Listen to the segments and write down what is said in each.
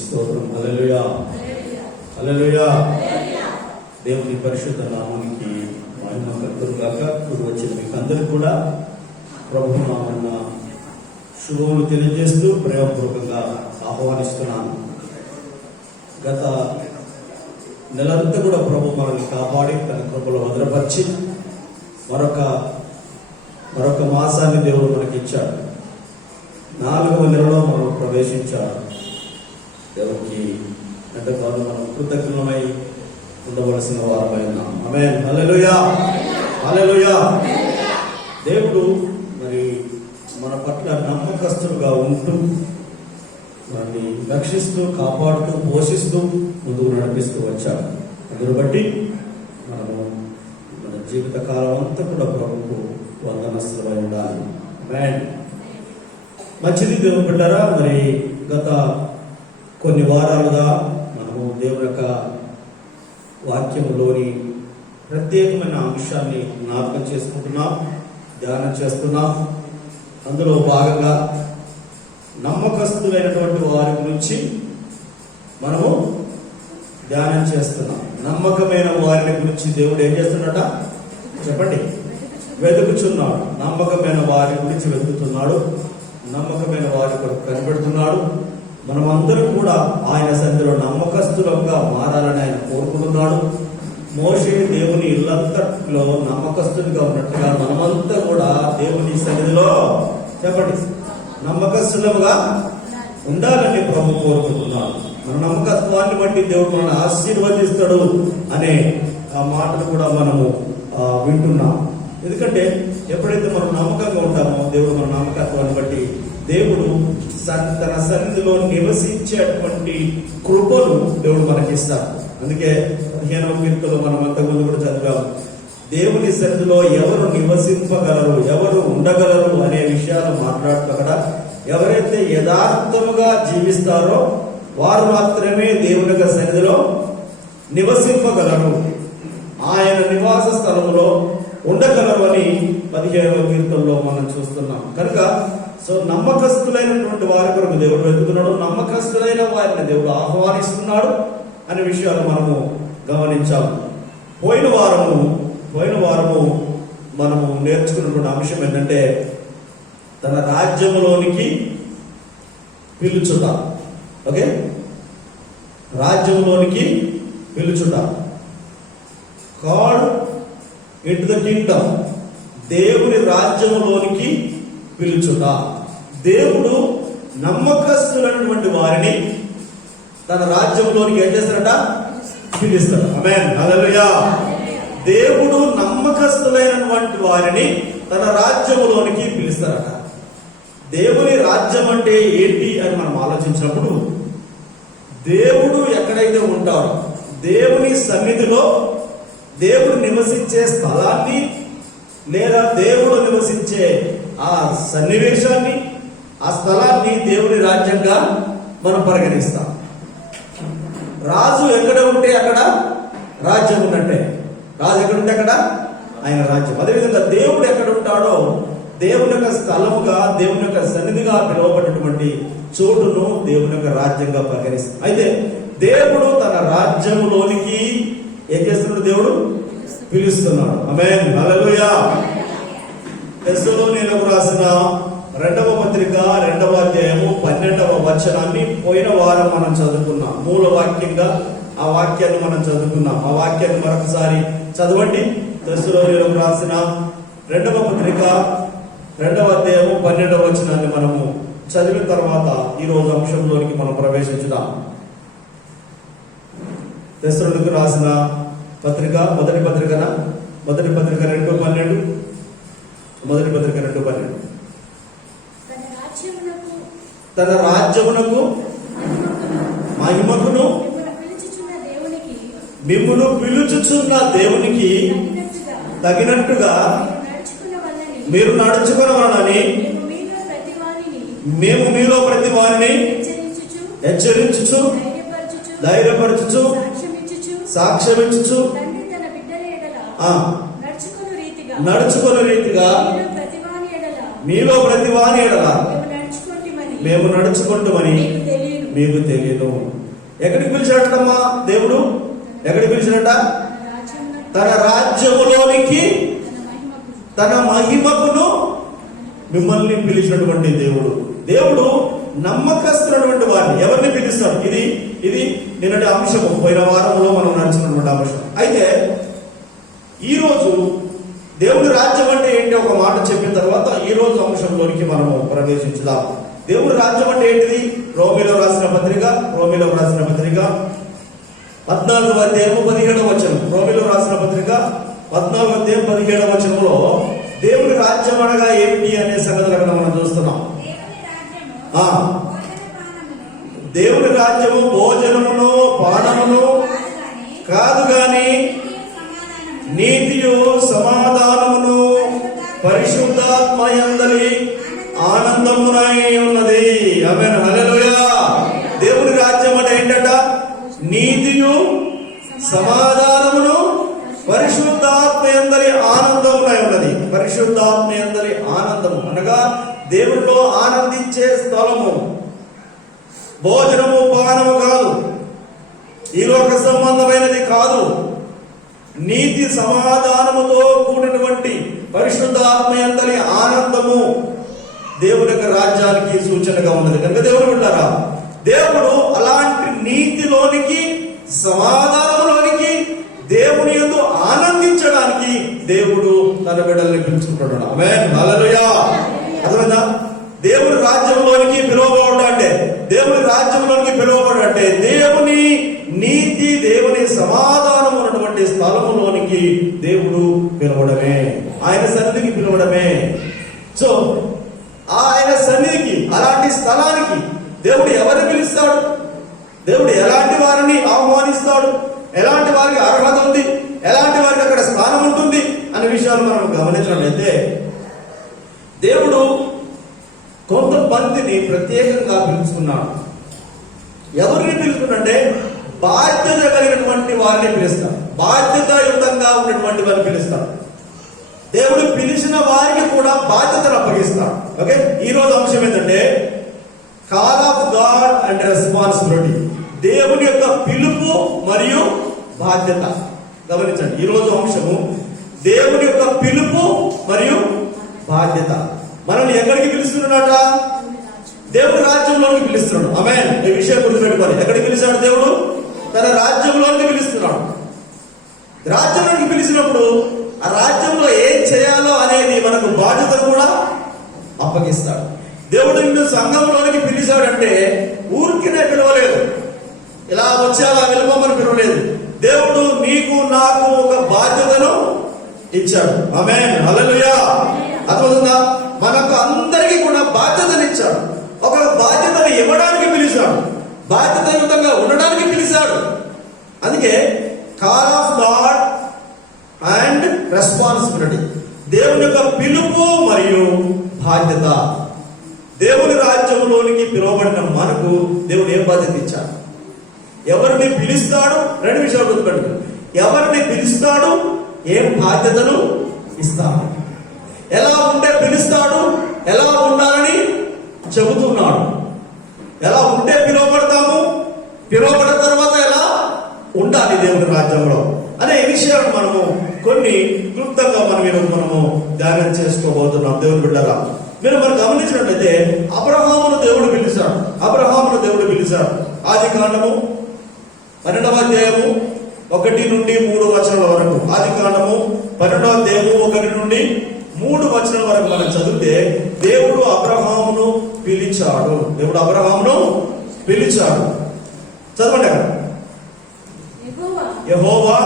స్తోత్రం. హల్లెలూయా, హల్లెలూయా. దేవుని పరిశుద్ధ నామానికి మహిమ కలుగును గాక. ఇప్పుడు వచ్చిన మీకు అందరికి కూడా ప్రభు నామమున శుభములు తెలియజేస్తూ ప్రేమపూర్వకంగా ఆహ్వానిస్తున్నాను. గత నెలంతా కూడా ప్రభు మనల్ని కాపాడి తన కృపలో భద్రపరిచి మరొక మాసాన్ని దేవుడు మనకి ఇచ్చాడు. 4వ నెలలో మనం ప్రవేశించాడు. దేవునికి ఎంతకాలం మనం కృతజ్ఞమై ఉండవలసిన వారమై ఉన్నాం. ఆమేన్. హల్లెలూయా, హల్లెలూయా. దేవుడు మరి మన పట్ల నమ్మకస్తులుగా ఉంటూ మనల్ని రక్షిస్తూ, కాపాడుతూ, పోషిస్తూ ముందుకు నడిపిస్తూ వచ్చాడు. అందును బట్టి మనము మన జీవిత కాలం అంతా కూడా ప్రభువుకు వందనస్తులై ఉండాలి. ఆమేన్. మంచిది దేవుని బిడ్డలారా, మరి గత కొన్ని వారాలుగా మనము దేవుని యొక్క వాక్యములోని ప్రత్యేకమైన అంశాన్ని జ్ఞాపకం చేసుకుంటున్నాం, ధ్యానం చేస్తున్నాం. అందులో భాగంగా నమ్మకస్తులైనటువంటి వారి గురించి మనము ధ్యానం చేస్తున్నాం. నమ్మకమైన వారిని గురించి దేవుడు ఏం చేస్తున్నాడ చెప్పండి? వెతుకుచున్నాడు. నమ్మకమైన వారి గురించి వెతుకుతున్నాడు. నమ్మకమైన వారి కొరకు కనిపెడుతున్నాడు. మనమందరం కూడా ఆయన సన్నిధిలో నమ్మకస్తులంగా మారాలని ఆయన కోరుకుంటున్నాడు. మోషే దేవుని ఇల్లంతట్లో నమ్మకస్తుడిగా ఉన్నట్టుగా మనమంతా కూడా దేవుని సన్నిధిలో చెప్పండి నమ్మకస్తులుగా ఉండాలని ప్రభు కోరుకుంటున్నాడు. మన నమ్మకత్వాన్ని బట్టి దేవుడు మనల్ని ఆశీర్వదిస్తాడు అనే ఆ మాటలు కూడా మనము వింటున్నాం. ఎందుకంటే ఎప్పుడైతే మనం నమ్మకంగా ఉంటామో దేవుడు మన నమ్మకత్వాన్ని బట్టి దేవుడు తన సన్నిధిలో నివసించేటువంటి కృపను దేవుడు మనకిస్తాడు. అందుకే 15వ కీర్తనలో మనం అంతకుముందు కూడా చదివాము. దేవుని సన్నిధిలో ఎవరు నివసింపగలరు, ఎవరు ఉండగలరు అనే విషయాలు మాట్లాడుతూ అక్కడ ఎవరైతే యథార్థముగా జీవిస్తారో వారు మాత్రమే దేవుని యొక్క సన్నిధిలో నివసింపగలరు, ఆయన నివాస స్థలంలో ఉండగలరు అని 15వ కీర్తనలో మనం చూస్తున్నాం. కనుక నమ్మకస్తులైనటువంటి వారి కొరకు దేవుడు వెతుకుతున్నాడు. నమ్మకస్తులైన వారిని దేవుడు ఆహ్వానిస్తున్నాడు అనే విషయాలు మనము గమనించాము. పోయిన వారము మనము నేర్చుకున్నటువంటి అంశం ఏంటంటే తన రాజ్యములోనికి పిలుచుట. ఓకే, రాజ్యములోనికి పిలుచుట. Called into the kingdom. దేవుని రాజ్యములోనికి పిలుచుట. దేవుడు నమ్మకస్తులైనటువంటి వారిని తన రాజ్యంలోనికి ఏం చేస్తారట? పిలుస్తాడు. ఆమేన్. హల్లెలూయా. దేవుడు నమ్మకస్తులైనటువంటి వారిని తన రాజ్యంలోనికి పిలుస్తారట. దేవుని రాజ్యం అంటే ఏంటి అని మనం ఆలోచించినప్పుడు దేవుడు ఎక్కడైతే ఉంటాడో దేవుని సన్నిధిలో దేవుడు నివసించే స్థలాన్ని లేదా దేవుడు నివసించే ఆ సన్నివేశాన్ని, ఆ స్థలాన్ని దేవుని రాజ్యంగా మనం పరిగణిస్తాం. రాజు ఎక్కడ ఉంటే అక్కడ రాజ్యం ఉన్నట్టే. రాజు ఎక్కడుంటే అక్కడ ఆయన రాజ్యం. అదేవిధంగా దేవుడు ఎక్కడ ఉంటాడో దేవుని యొక్క స్థలముగా, దేవుని యొక్క సన్నిధిగా పిలువబడినటువంటి చోటును దేవుని యొక్క రాజ్యంగా పరిగణిస్తాం. అయితే దేవుడు తన రాజ్యములోనికి ఏం చేస్తున్నాడు? దేవుడు పిలుస్తున్నాడు. ఆమేన్. హల్లెలూయా. తెస్సలోనీయులకు రాసిన 2వ పత్రిక 2వ అధ్యాయము 12వ వచనాన్ని పోయిన వారం మనం చదువుకున్నాం. మూల వాక్యంగా ఆ వాక్యాన్ని మనం చదువుకున్నాం. ఆ వాక్యాన్ని మరొకసారి చదవండి. తెస్సలోనీయులకు రాసిన 2వ పత్రిక 2వ అధ్యాయము 12వ వచనాన్ని మనము చదివిన తర్వాత ఈ రోజు అంశంలోనికి మనం ప్రవేశించుదాం. తెస్సలోనీయులకు రాసిన పత్రిక మొదటి పత్రిక 2:12. మొదటి పత్రిక 2:12. తన రాజ్యమునకు మహిమకును మిమ్మును పిలుచుచున్న దేవునికి తగినట్టుగా మీరు నడుచుకొనవలెనని మేము మీలో ప్రతి వారిని హెచ్చరించుచు, ధైర్యపరచుచు, సాక్ష్యమిచ్చుచు నడుచుకున్న రీతిగా మీలో ప్రతి వాని ఎడల మేము నడుచుకుంటామని మీకు తెలియను. ఎక్కడికి పిలిచాడమ్మా దేవుడు? ఎక్కడికి పిలిచాడట? తన రాజ్యములోనికి, తన మహిమకును మిమ్మల్ని పిలిచినటువంటి దేవుడు. దేవుడు నమ్మకస్తున్నటువంటి వారిని ఎవరిని పిలుస్తాడు? ఇది నిన్నటి అంశము, పోయిన వారంలో మనం నడిచినటువంటి అంశం. అయితే ఈరోజు దేవుడి రాజ్యం అంటే ఏంటి ఒక మాట చెప్పిన తర్వాత ఈ రోజు అంశంలోనికి మనము ప్రవేశించుదాం. దేవుడి రాజ్యం అంటే ఏంటిది? రోమీలో రాసిన పత్రిక 14వ అధ్యాయము 17వ వచనం. రోమీలో రాసిన పత్రిక 14వ అధ్యాయం 17వ వచనంలో దేవుడి రాజ్యం అనగా ఏమిటి అనే సంగతులు అక్కడ మనం చూస్తున్నాం. దేవుడి రాజ్యము భోజనమును పానమును కాదు గాని నీతియు సమాధానమును పరిశుద్ధాత్మ యందలి ఆనందమునై ఉన్నది. ఆమేన్, హల్లెలూయా. దేవుడి రాజ్యం అంటే ఏంటట? నీతియు సమాధానమును పరిశుద్ధాత్మ యందలి ఆనందమునై ఉన్నది. పరిశుద్ధాత్మ యందలి ఆనందము అనగా దేవుడిలో ఆనందించే స్థలము. భోజనము పానము కాదు, ఈ లోక సంబంధమైనది కాదు. నీతి సమాధానముతో కూడినటువంటి పరిశుద్ధాత్మ యందలి ఆనందము దేవుని యొక్క రాజ్యానికి సూచనగా ఉన్నది. కనుక దేవుడు వింటారా, దేవుడు అలాంటి నీతిలోనికి, సమాధానంలోనికి, దేవుని యందు ఆనందించడానికి దేవుడు తన బిడ్డల్ని పిలుచుకుంటున్నాడు. ఆమేన్, హల్లెలూయా. అర్థమైందా? దేవుని రాజ్యంలోనికి పిలువబడాలంటే, దేవుని రాజ్యంలోనికి పిలువబడాలంటే దేవుని నీతి, దేవుని సమాధానం ఉన్నటువంటి స్థలములోనికి దేవుడు పిలవడమే, ఆయన సన్నిధికి పిలవడమే. సో ఆయన సన్నిధికి, అలాంటి స్థలానికి దేవుడు ఎవరిని పిలుస్తాడు? దేవుడు ఎలాంటి వారిని ఆహ్వానిస్తాడు? ఎలాంటి వారికి అర్హత ఉంది? ఎలాంటి వారికి అక్కడ స్థానం ఉంటుంది అనే విషయాలు మనం గమనించినట్లయితే, దేవుడు కొంతమందిని ప్రత్యేకంగా పిలుచుకున్నాడు. ఎవరిని పిలుచుకున్నంటే బాధ్యత కలిగినటువంటి వారిని పిలుస్తాడు. బాధ్యతాయుతంగా ఉన్నటువంటి వారిని పిలుస్తాడు. దేవుడు పిలిచిన వారికి కూడా బాధ్యతను అప్పగిస్తాడు. ఓకే, ఈ రోజు అంశం ఏంటంటే call of God and responsibility. దేవుని యొక్క పిలుపు మరియు బాధ్యత. గమనించండి, ఈ రోజు అంశము దేవుని యొక్క పిలుపు మరియు బాధ్యత. మనల్ని ఎక్కడికి పిలుస్తున్నాడట? దేవుడు రాజ్యంలోకి పిలుస్తున్నాడు. ఆమేన్, ఈ విషయం గుర్తుపెట్టుకోవాలి. ఎక్కడికి పిలిచాడు? దేవుడు తన రాజ్యంలోకి పిలుస్తున్నాడు. రాజ్యంలోకి పిలిచినప్పుడు ఆ రాజ్యంలో ఏం చేయాలో అనేది మనకు బాధ్యతను కూడా అప్పగిస్తాడు. దేవుడు నిన్ను సంఘంలోనికి పిలిచాడంటే ఊరికినే పిలవలేదు, ఇలా వచ్చి అలా వెళ్ళిపోమని పిలవలేదు. దేవుడు నీకు నాకు ఒక బాధ్యతను ఇచ్చాడు. ఆమేన్, హల్లెలూయా. అర్థమవుతుందా? మనకు అందరికీ కూడా బాధ్యతను ఇచ్చాడు. ఒక బాధ్యతను ఇవ్వడానికి పిలిచాడు, బాధ్యతాయుతంగా ఉండడానికి పిలిచాడు. అందుకే call of God and responsibility. దేవుని యొక్క పిలుపు మరియు బాధ్యత. దేవుని రాజ్యంలోనికి పిలువబడిన మనకు దేవుడు ఏం బాధ్యత ఇచ్చాడు? ఎవరిని పిలుస్తాడు? రెండు విషయాలు గుర్తుపెట్టుకోండి. ఎవరిని పిలుస్తాడు, ఏం బాధ్యతను ఇస్తాడు, ఎలా ఉంటే పిలుస్తాడు, ఎలా ఉండాలని చెబుతున్నాడు. ఎలా ఉంటే పిలువబడతాము, పిలువబడిన తర్వాత ఎలా ఉండాలి దేవుని రాజ్యంలో అనే విషయాలను మనము కొన్ని క్లుప్తంగా మనము ధ్యానం చేసుకోబోతున్నాం. దేవుని బిడ్డరా, మీరు మనం గమనించినట్లయితే అబ్రహామును దేవుడు పిలిచాడు. ఆది కాండము 12వ అధ్యాయము 1 నుండి 3 వచనాల వరకు. ఆది కాండము 12వ అధ్యాయము 1 నుండి 3 వచనాల వరకు మనం చదివితే దేవుడు అబ్రహామును పిలిచాడు. చదవండి. యెహోవా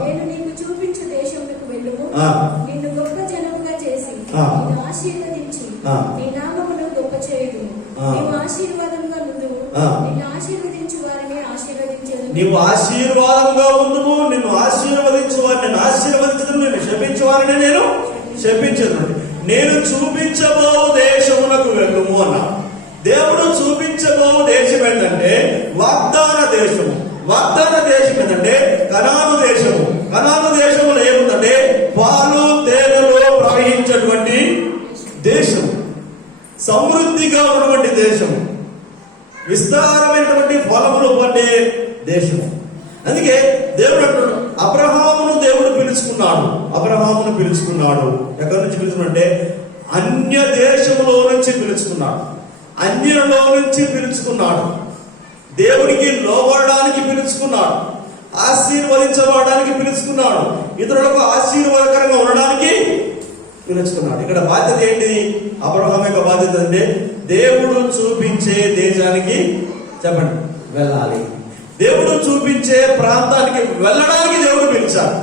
నేను నీకు చూపించు దేశమునకు వెళ్ళుము. నిన్ను గొప్ప జనముగా చేసి నిన్ను ఆశీర్వదించి నీ నామమును గొప్ప చేయుదును. నీవు ఆశీర్వాదంగా నుండుము. నిన్ను ఆశీర్వదించు వారిని ఆశీర్వదించెదను. నీవు ఆశీర్వాదంగా ఉండుము. నిన్ను ఆశీర్వదించు వారిని నేను ఆశీర్వదించదు, నిన్ను శపించు వారిని నేను శపించదు. నేను చూపించబో దేశమునకు వెళ్ళుము అన్నా. దేవుడు చూపించబో దేశం ఏంటంటే వాగ్దాన దేశము. వాగ్దాన దేశం ఏంటంటే కనాను దేశము. కనాను దేశంలో ఏముందంటే పాలు తేనెలు సమృద్ధిగా ఉన్నటువంటి దేశము, విస్తారమైనటువంటి ఫలములు పండే దేశము. అందుకే దేవుడు అంటున్నాడు, అబ్రహామును దేవుడు పిలుచుకున్నాడు. అబ్రహామును పిలుచుకున్నాడు ఎక్కడి నుంచి పిలుచుకున్నాడంటే అన్య దేశములో నుంచి పిలుచుకున్నాడు, అన్యులలో నుంచి పిలుచుకున్నాడు, దేవుడికి లోబడడానికి పిలుచుకున్నాడు, ఆశీర్వదించబడడానికి పిలుచుకున్నాడు, ఇతరులకు ఆశీర్వాదకరంగా ఉండడానికి పిలుచుకున్నాడు. ఇక్కడ బాధ్యత ఏంటి? అబ్రహాం యొక్క బాధ్యత అంటే దేవుడు చూపించే దేశానికి చెప్పండి వెళ్ళాలి, దేవుడు చూపించే ప్రాంతానికి వెళ్ళడానికి దేవుడు పిలిచాడు,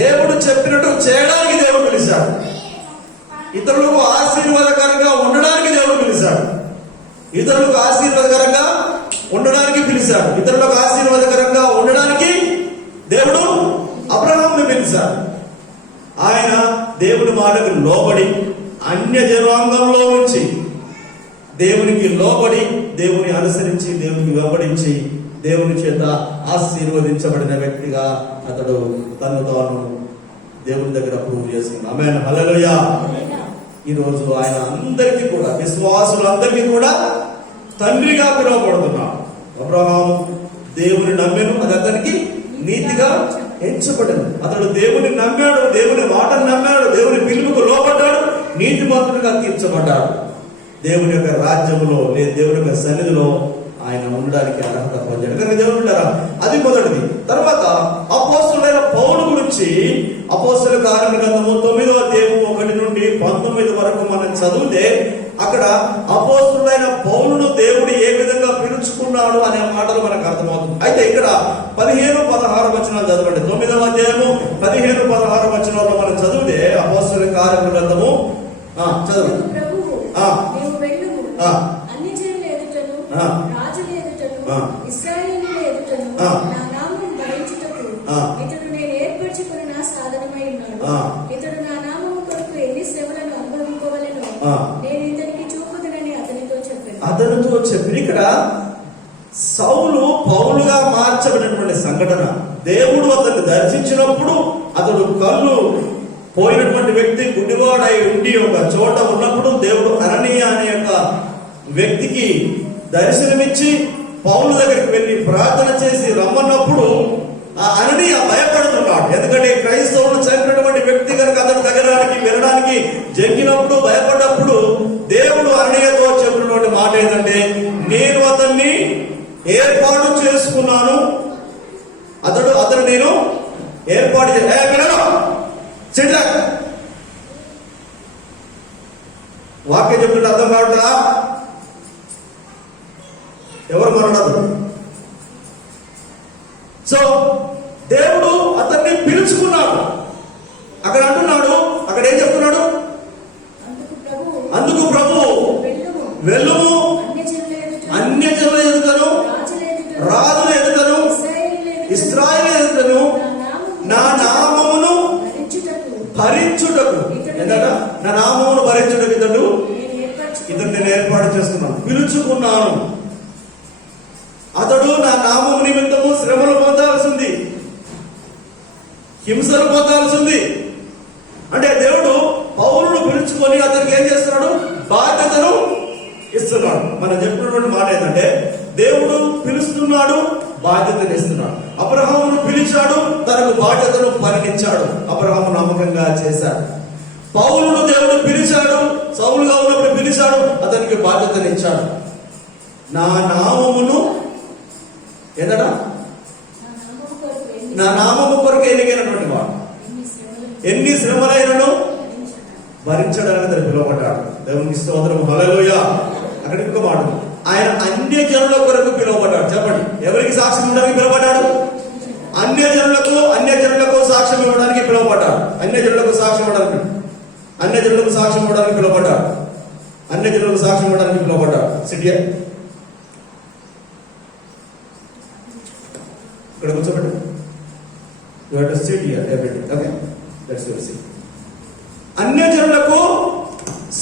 దేవుడు చెప్పినట్టు చేయడానికి దేవుడు పిలిచాడు, ఇతరులకు ఆశీర్వాదకరంగా ఉండడానికి దేవుడు పిలిచాడు, ఇతరులకు ఆశీర్వాదకరంగా ఉండడానికి పిలిచాడు, ఇతరులకు ఆశీర్వాదకరంగా ఉండడానికి దేవుడు అబ్రహాంను పిలిచాడు. ఆయన దేవుని మాటకు లోబడి అన్య జనాంగంలో నుంచి దేవునికి లోబడి, దేవుని అనుసరించి, దేవునికి వెంబడించి, దేవుని చేత ఆశీర్వదించబడిన వ్యక్తిగా అతడు తను తాను దేవుని దగ్గర ప్రూవ్ చేసుకున్నాడు. ఆమేన్, హల్లెలూయా. ఈరోజు ఆయన అందరికీ కూడా, విశ్వాసులందరికీ కూడా తండ్రిగా పిలువబడుతున్నాడు. అబ్రహాము దేవుని నమ్మెను, అది అతనికి నీతిగా ఎంచబడింది. అతడు దేవుని నమ్మాడు, దేవుని మాటను నమ్మాడు, దేవుని పిలుపుకు లోబడ్డాడు, నీతిమంతుడిగా తీర్చబడ్డాడు. దేవుని యొక్క రాజ్యములో లేదా దేవుని యొక్క సన్నిధిలో ఆయన ఉండడానికి అర్హత పొందాడు. కనుక దేవుడు ఉంటారా, అది మొదటిది. తర్వాత అపోస్తలుడైన పౌలు గురించి అపోస్తలుల కార్యముల గ్రంథము 9వ అధ్యాయము 1 నుండి 19 వరకు మనం చదివితే అక్కడ అపోస్తలుడైన పౌలును దేవుడు ఏ విధంగా పిలుచుకున్నాడు అనే మాటలు మనకు అర్థమవుతుంది. అయితే ఇక్కడ 15-16 వచనాలు చదవండి. 9వ అధ్యాయము 15-16 వచనాల్లో మనం చదివితే అపోస్తలుల కార్యముల గ్రంథము చదవండి. ఇతడు నేను ఏర్పరచుకున్న నా సాధనమై ఉన్నాడు. ఇతడు నా నామము కొరకు ఎన్ని శ్రమలను అనుభవింపవలెనో నేను ఇతనికి చూపుదునని అతనితో చెప్పాను. ఇక్కడ సౌలు పౌలుగా మార్చబడినటువంటి సంఘటన, దేవుడు అతన్ని దర్శించినప్పుడు అతడు కళ్ళు పోయినటువంటి వ్యక్తి గుడ్డివాడై ఉండి ఒక చోట ఉన్నప్పుడు దేవుడు అననీయ అనే యొక్క వ్యక్తికి దర్శనమిచ్చి పౌలు దగ్గరికి వెళ్ళి ప్రార్థన చేసి రమ్మన్నప్పుడు ఆ అననీయ భయపడుతున్నాడు. ఎందుకంటే క్రైస్తవులు చనిపోయినటువంటి వ్యక్తి కనుక అతని దగ్గరికి వెళ్ళడానికి జరిగినప్పుడు భయపడ్డప్పుడు దేవుడు అననీయతో చెప్పినటువంటి మాట ఏంటంటే, నేను అతన్ని ఏర్పాటు చేసుకున్నాను, అతను నేను ఏర్పాటు వాక్యం చెప్తుంటే అర్థం కావట్లా? ఎవరు మాట్లాడదు. సో దేవుడు అతన్ని పిలుచుకున్నాడు. అక్కడ అంటున్నాడు, అక్కడ ఏం చెప్తున్నాడు? అందుకు ప్రభు వెళ్ళుము, అన్యజనుల ఎదుటను, రాజుల ఎదుటను, ఇశ్రాయేలు ఎదుటను నా నామమును భరించుటకు, ఏంటంట? నా నామమును భరించుటకు ఇతడు నేను ఏర్పాటు చేస్తున్నాను, పిలుచుకున్నాను. అతడు నా నామము నిమిత్తము శ్రమలు పొందాల్సింది, హింసలు పొందాల్సింది. అంటే దేవుడు పౌలును పిలుచుకొని అతనికి ఏం చేస్తున్నాడు? బాధ్యతను ఇస్తున్నాడు. మనం చెప్పినటువంటి మాట ఏంటంటే, దేవుడు పిలుస్తున్నాడు, బాధ్యతను ఇస్తున్నాడు. అబ్రహామును పిలిచాడు, తనకు బాధ్యతను పరిగణించాడు, అబ్రహాము నమ్మకంగా చేశాడు. పౌలును దేవుడు పిలిచాడు, సౌలుగా ఉన్నప్పుడు పిలిచాడు, అతనికి బాధ్యతను ఇచ్చాడు. నా నామమును ఏదడా నా నామము కొరకు ఎన్నికైనటువంటి వాడు ఎన్ని శ్రమలైనను భరించడానికి అతను పిలువబడ్డాడు. దేవునికి స్తోత్రం, హల్లెలూయా. అక్కడ ఇంకో మాట, ఆయన అన్య జనుల కొరకు పిలువబడ్డాడు. చెప్పండి, ఎవరికి సాక్ష్యం ఇవ్వడానికి పిలువబడ్డాడు? అన్య జనులకు సాక్ష్యం ఇవ్వడానికి పిలువబడ్డాడు. అన్య జనులకు సాక్ష్యం ఇవ్వడానికి పిలువబడ్డాడు. సిటియా ఇక్కడ కూర్చోబెట్టు. You have to sit here everything. Okay, let's go see. అన్యజనులకు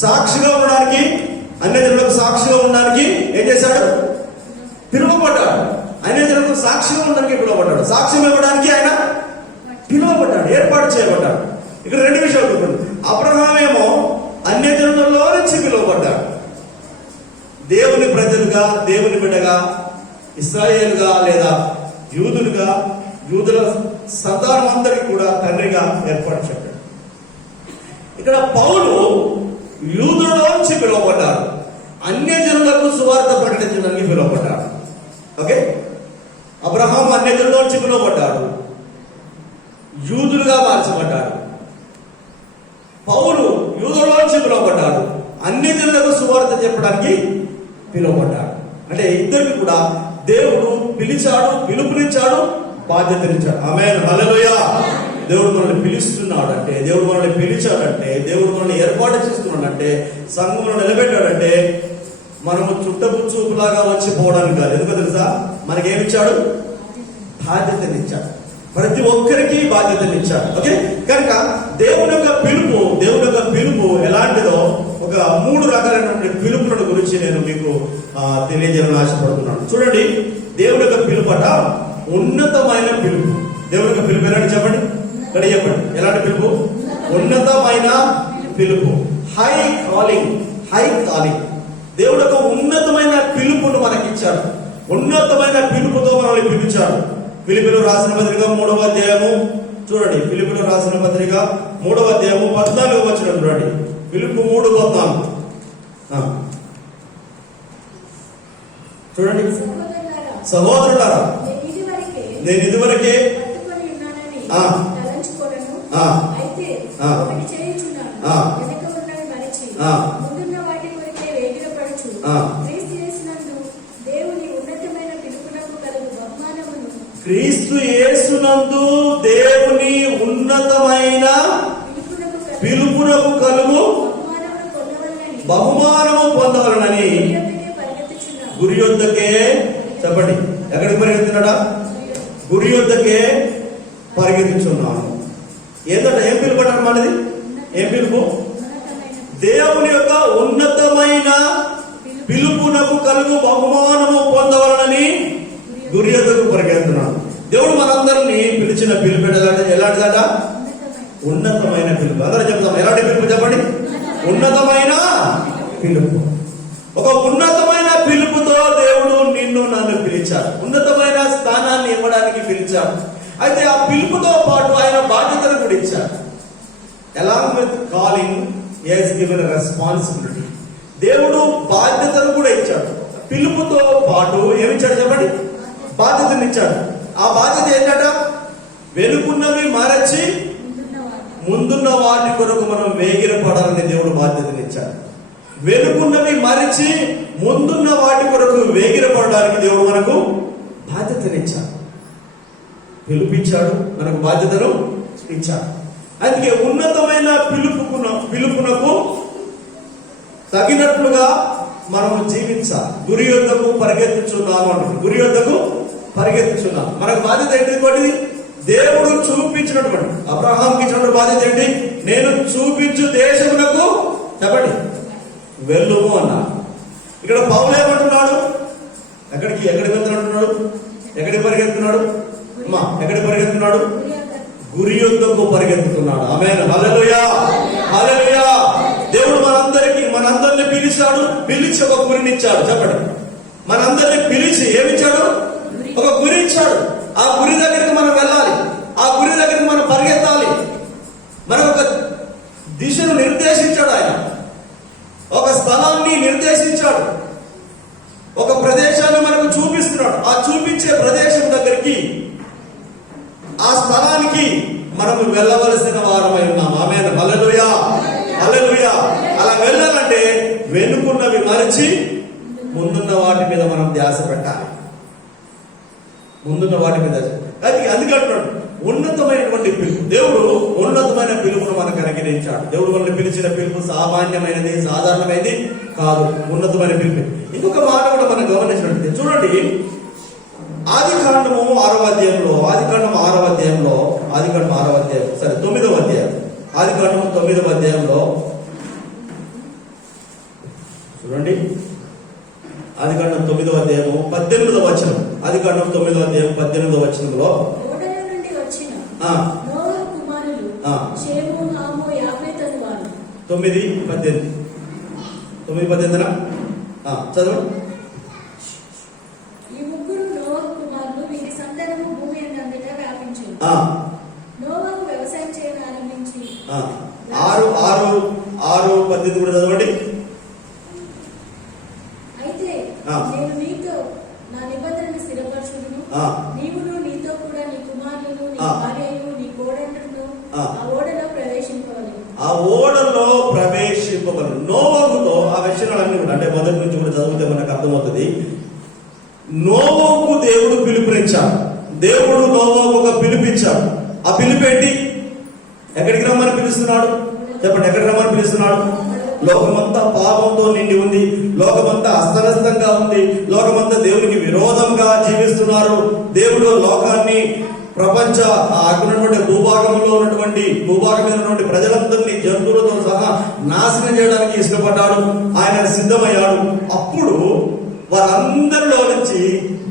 సాక్షిగా ఉండడానికి ఏం చేశాడు? పిలువబడ్డాడు. అన్యజనులకు సాక్షిగా ఉండడానికి పిలువబడ్డాడు. సాక్ష్యం ఇవ్వడానికి ఆయన పిలువబడ్డాడు, ఏర్పాటు చేయబడ్డాడు. ఇక్కడ రెండు విషయాలు చెప్పండి. అబ్రహాం ఏమో అన్యజనులలో నుంచి పిలువబడ్డాడు, మనుషులుగా, దేవుని బిడ్డగా, ఇశ్రాయేలుగా లేదా యూదులుగా, యూదుల సంతానం అందరికీ కూడా తండ్రిగా ఏర్పరచాడు. ఇక్కడ పౌలు యూదులోంచి పిలువబడ్డాడు, అన్యజనులకు సువార్త ప్రకటించడానికి పిలువబడ్డాడు. Okay, Abraham అన్యజనులోంచి పిలువబడ్డాడు, యూదులుగా మార్చబడ్డాడు. పౌలు యూదులోంచి పిలువబడ్డాడు, అన్యజనులకు సువార్త చెప్పడానికి పిలువబడ్డాడు. అంటే ఇద్దరికి కూడా దేవుడు పిలిచాడు, పిలుపునిచ్చాడు, బాధ్యతనిచ్చాడు. ఆమేన్, హల్లెలూయా. దేవుడు మనల్ని పిలుస్తున్నాడు అంటే, దేవుడు మనల్ని పిలిచాడంటే, దేవుడు మనల్ని ఏర్పాటు చేస్తున్నాడంటే, సంఘంలో నిలబెట్టాడంటే మనము చుట్టపు చూపులాగా వచ్చి పోవడానికి కాదు. ఎందుకో తెలుసా? మనకేమిచ్చాడు? బాధ్యతనిచ్చాడు. ప్రతి ఒక్కరికి బాధ్యతనిచ్చాడు. ఓకే, కనుక దేవుని యొక్క పిలుపు ఎలాంటిదో ఒక 3 రకాలైనటువంటి పిలుపుల గురించి నేను మీకు తెలియజేయాలని ఆశపడుతున్నాను. చూడండి, దేవుని యొక్క పిలుపట ఉన్నతమైన పిలుపు. దేవుని యొక్క పిలుపు ఎలాంటి చెప్పండి, ఇక్కడ చెప్పండి. ఎలాంటి పిలుపు? ఉన్నతమైన పిలుపు. High calling. దేవుడు యొక్క ఉన్నతమైన పిలుపును మనకిచ్చాడు. ఉన్నతమైన పిలుపుతో మనల్ని పిలిచాడు. ఫిలిప్పీయులు రాసిన పత్రిక 3వ అధ్యాయము చూడండి. ఫిలిప్పీయులు రాసిన పత్రిక 3వ అధ్యాయము 14వ వచనం చూడండి. ఫిలిప్పీ 3:14 చూడండి. సహోదరులారా, నేను ఇదివరకే క్రీస్తు యేసునందు దేవుని ఉన్నతమైన పిలుపునకు కలుగు బహుమానము పొందవలనని గురి యొద్దకే, చెప్పండి, ఎక్కడికి పరిగెత్తున్నాడా? గురి యొద్దకే పరిగెత్తుచున్నాను. ఏంటంటే ఏం పిలుపు అంటారు మనది? ఏం పిలుపు? దేవుని యొక్క ఉన్నతమైన పిలుపునకు కలుగు బహుమానము పొందవలనని గురి యొద్దకు పరిగెత్తున్నాను. దేవుడు మనందరినీ పిలిచిన పిలుపు ఎలాంటిదట? ఉన్నతమైన పిలుపు. అందరూ చెప్తాం, ఎలాంటి పిలుపు చెప్పండి? ఉన్నతమైన పిలుపు. ఒక ఉన్నతమైన పిలుపుతో దేవుడు నన్ను పిలిచాడు. ఉన్నతమైన స్థానాన్ని ఇవ్వడానికి పిలిచాడు. అయితే ఆ పిలుపుతో పాటు ఆయన బాధ్యతను కూడా ఇచ్చాడు. Along with calling he has given responsibility. దేవుడు బాధ్యతను కూడా ఇచ్చాడు. పిలుపుతో పాటు ఏమిచ్చాడు చెప్పండి? బాధ్యతను ఇచ్చాడు. ఆ బాధ్యత ఏంటంట? వెనుకున్నవి మరచి ముందున్న వాటి కొరకు మనం వేగిరపడాలని దేవుడు బాధ్యతనిచ్చాడు. వెనుకున్నవి మరిచి ముందున్న వాటి కొరకు వేగిరపడడానికి దేవుడు మనకు బాధ్యతనిచ్చాడు. పిలుపిచ్చాడు, మనకు బాధ్యతను ఇచ్చాడు. అందుకే ఉన్నతమైన పిలుపునకు తగినట్లుగా మనం జీవించాలి. గురి యొద్దకు పరిగెత్తుచున్నాము అంటుంది. గురి యొద్దకు పరిగెత్తుచున్నాం. మనకు బాధ్యత ఏంటి? దేవుడు చూపించినటువంటి, అబ్రహాంకి ఇచ్చినటువంటి బాధ్యత ఏంటి? నేను చూపించు దేశమునకు, చెప్పండి, వెళ్ళుము అన్నాడు. ఇక్కడ పౌలు ఏమంటున్నాడు? ఎక్కడికి వెళ్తున్నట్టున్నాడు? ఎక్కడికి పరిగెత్తున్నాడు? ఎక్కడికి పరిగెత్తున్నాడు? గురి యొద్దకు పరిగెత్తుతున్నాడు. ఆమేన్, హల్లెలూయా, హల్లెలూయా. దేవుడు మనందరినీ పిలిచాడు, పిలిచి ఒక గురినిచ్చాడు. చెప్పండి, మనందరినీ పిలిచి ఏమిచ్చాడు? ఒక గురి ఇచ్చాడు. ఆ గురి దగ్గరికి మనం వెళ్ళాలి. ఆ గురి దగ్గరికి మనం పరిగెత్తాలి. మనకు ఒక దిశను నిర్దేశించాడు. ఆయన ఒక స్థలాన్ని నిర్దేశించాడు. ఒక ప్రదేశాన్ని మనకు చూపిస్తున్నాడు. ఆ చూపించే ప్రదేశం దగ్గరికి, ఆ స్థలానికి మనము వెళ్ళవలసిన వారమై ఉన్నాం. ఆమేన్, హల్లెలూయా, హల్లెలూయా. అలా వెళ్ళాలంటే వెనుకున్నవి మరచి ముందున్న వాటి మీద మనం ధ్యాస పెట్టాలి. ముందున్న వాటి మీద. అందుకే అంటున్నాడు ఉన్నతమైనటువంటి పిలుపు. దేవుడు ఉన్నతమైన పిలుపును మనకు అనుగ్రహించాడు. దేవుడు మనల్ని పిలిచిన పిలుపు సామాన్యమైనది, సాధారణమైనది కాదు. ఉన్నతమైన పిలుపు. ఇంకొక మాట కూడా మనం గమనించినట్టు చూడండి. ఆదికాండము 6వ అధ్యాయంలో 9వ అధ్యాయం, ఆదికాండము 9వ అధ్యాయంలో చూడండి. ఆదికాండం 9వ అధ్యాయము 18వ వచనం. ఆదికాండం 9వ అధ్యాయం 18వ వచనంలో 9:18 చదవండి. 6:18 కూడా చదవండి. అయితే నేను నీతో నా నిబంధనను స్థిరపరచుదును. నీవును నీతో కూడా నీ కుమారులను నీ భార్యను నీ కోడళ్లను ఆ ఓడలో ప్రవేశింపవలెను. ఆ ఓడలో ప్రవేశింపవలెను. నోవహుతో ఆ విషయాలన్నీ కూడా అంటే మొదటి నుంచి కూడా చదివితే మనకు అర్థమవుతుంది. నోవహుకు దేవుడు పిలుపునిచ్చాడు. దేవుడు నోవహుకు పిలిపించాడు. ఆ పిలుపేంటి? ఎక్కడికి రమ్మని పిలుస్తున్నాడు? చెప్పండి, ఎక్కడికి రమ్మని పిలుస్తున్నాడు? లోకమంతా పాపంతో నిండి ఉంది. లోకమంతా అస్తవ్యస్తంగా ఉంది. లోకమంతా దేవునికి విరోధంగా జీవిస్తున్నారు. దేవుడు లోకాన్ని ప్రపంచ ఉన్నటువంటి భూభాగం మీద ఉన్నటువంటి ప్రజలందరినీ జంతువులతో సహా నాశనం చేయడానికి ఇష్టపడ్డాడు. ఆయన సిద్ధమయ్యాడు. అప్పుడు వారందరిలో నుంచి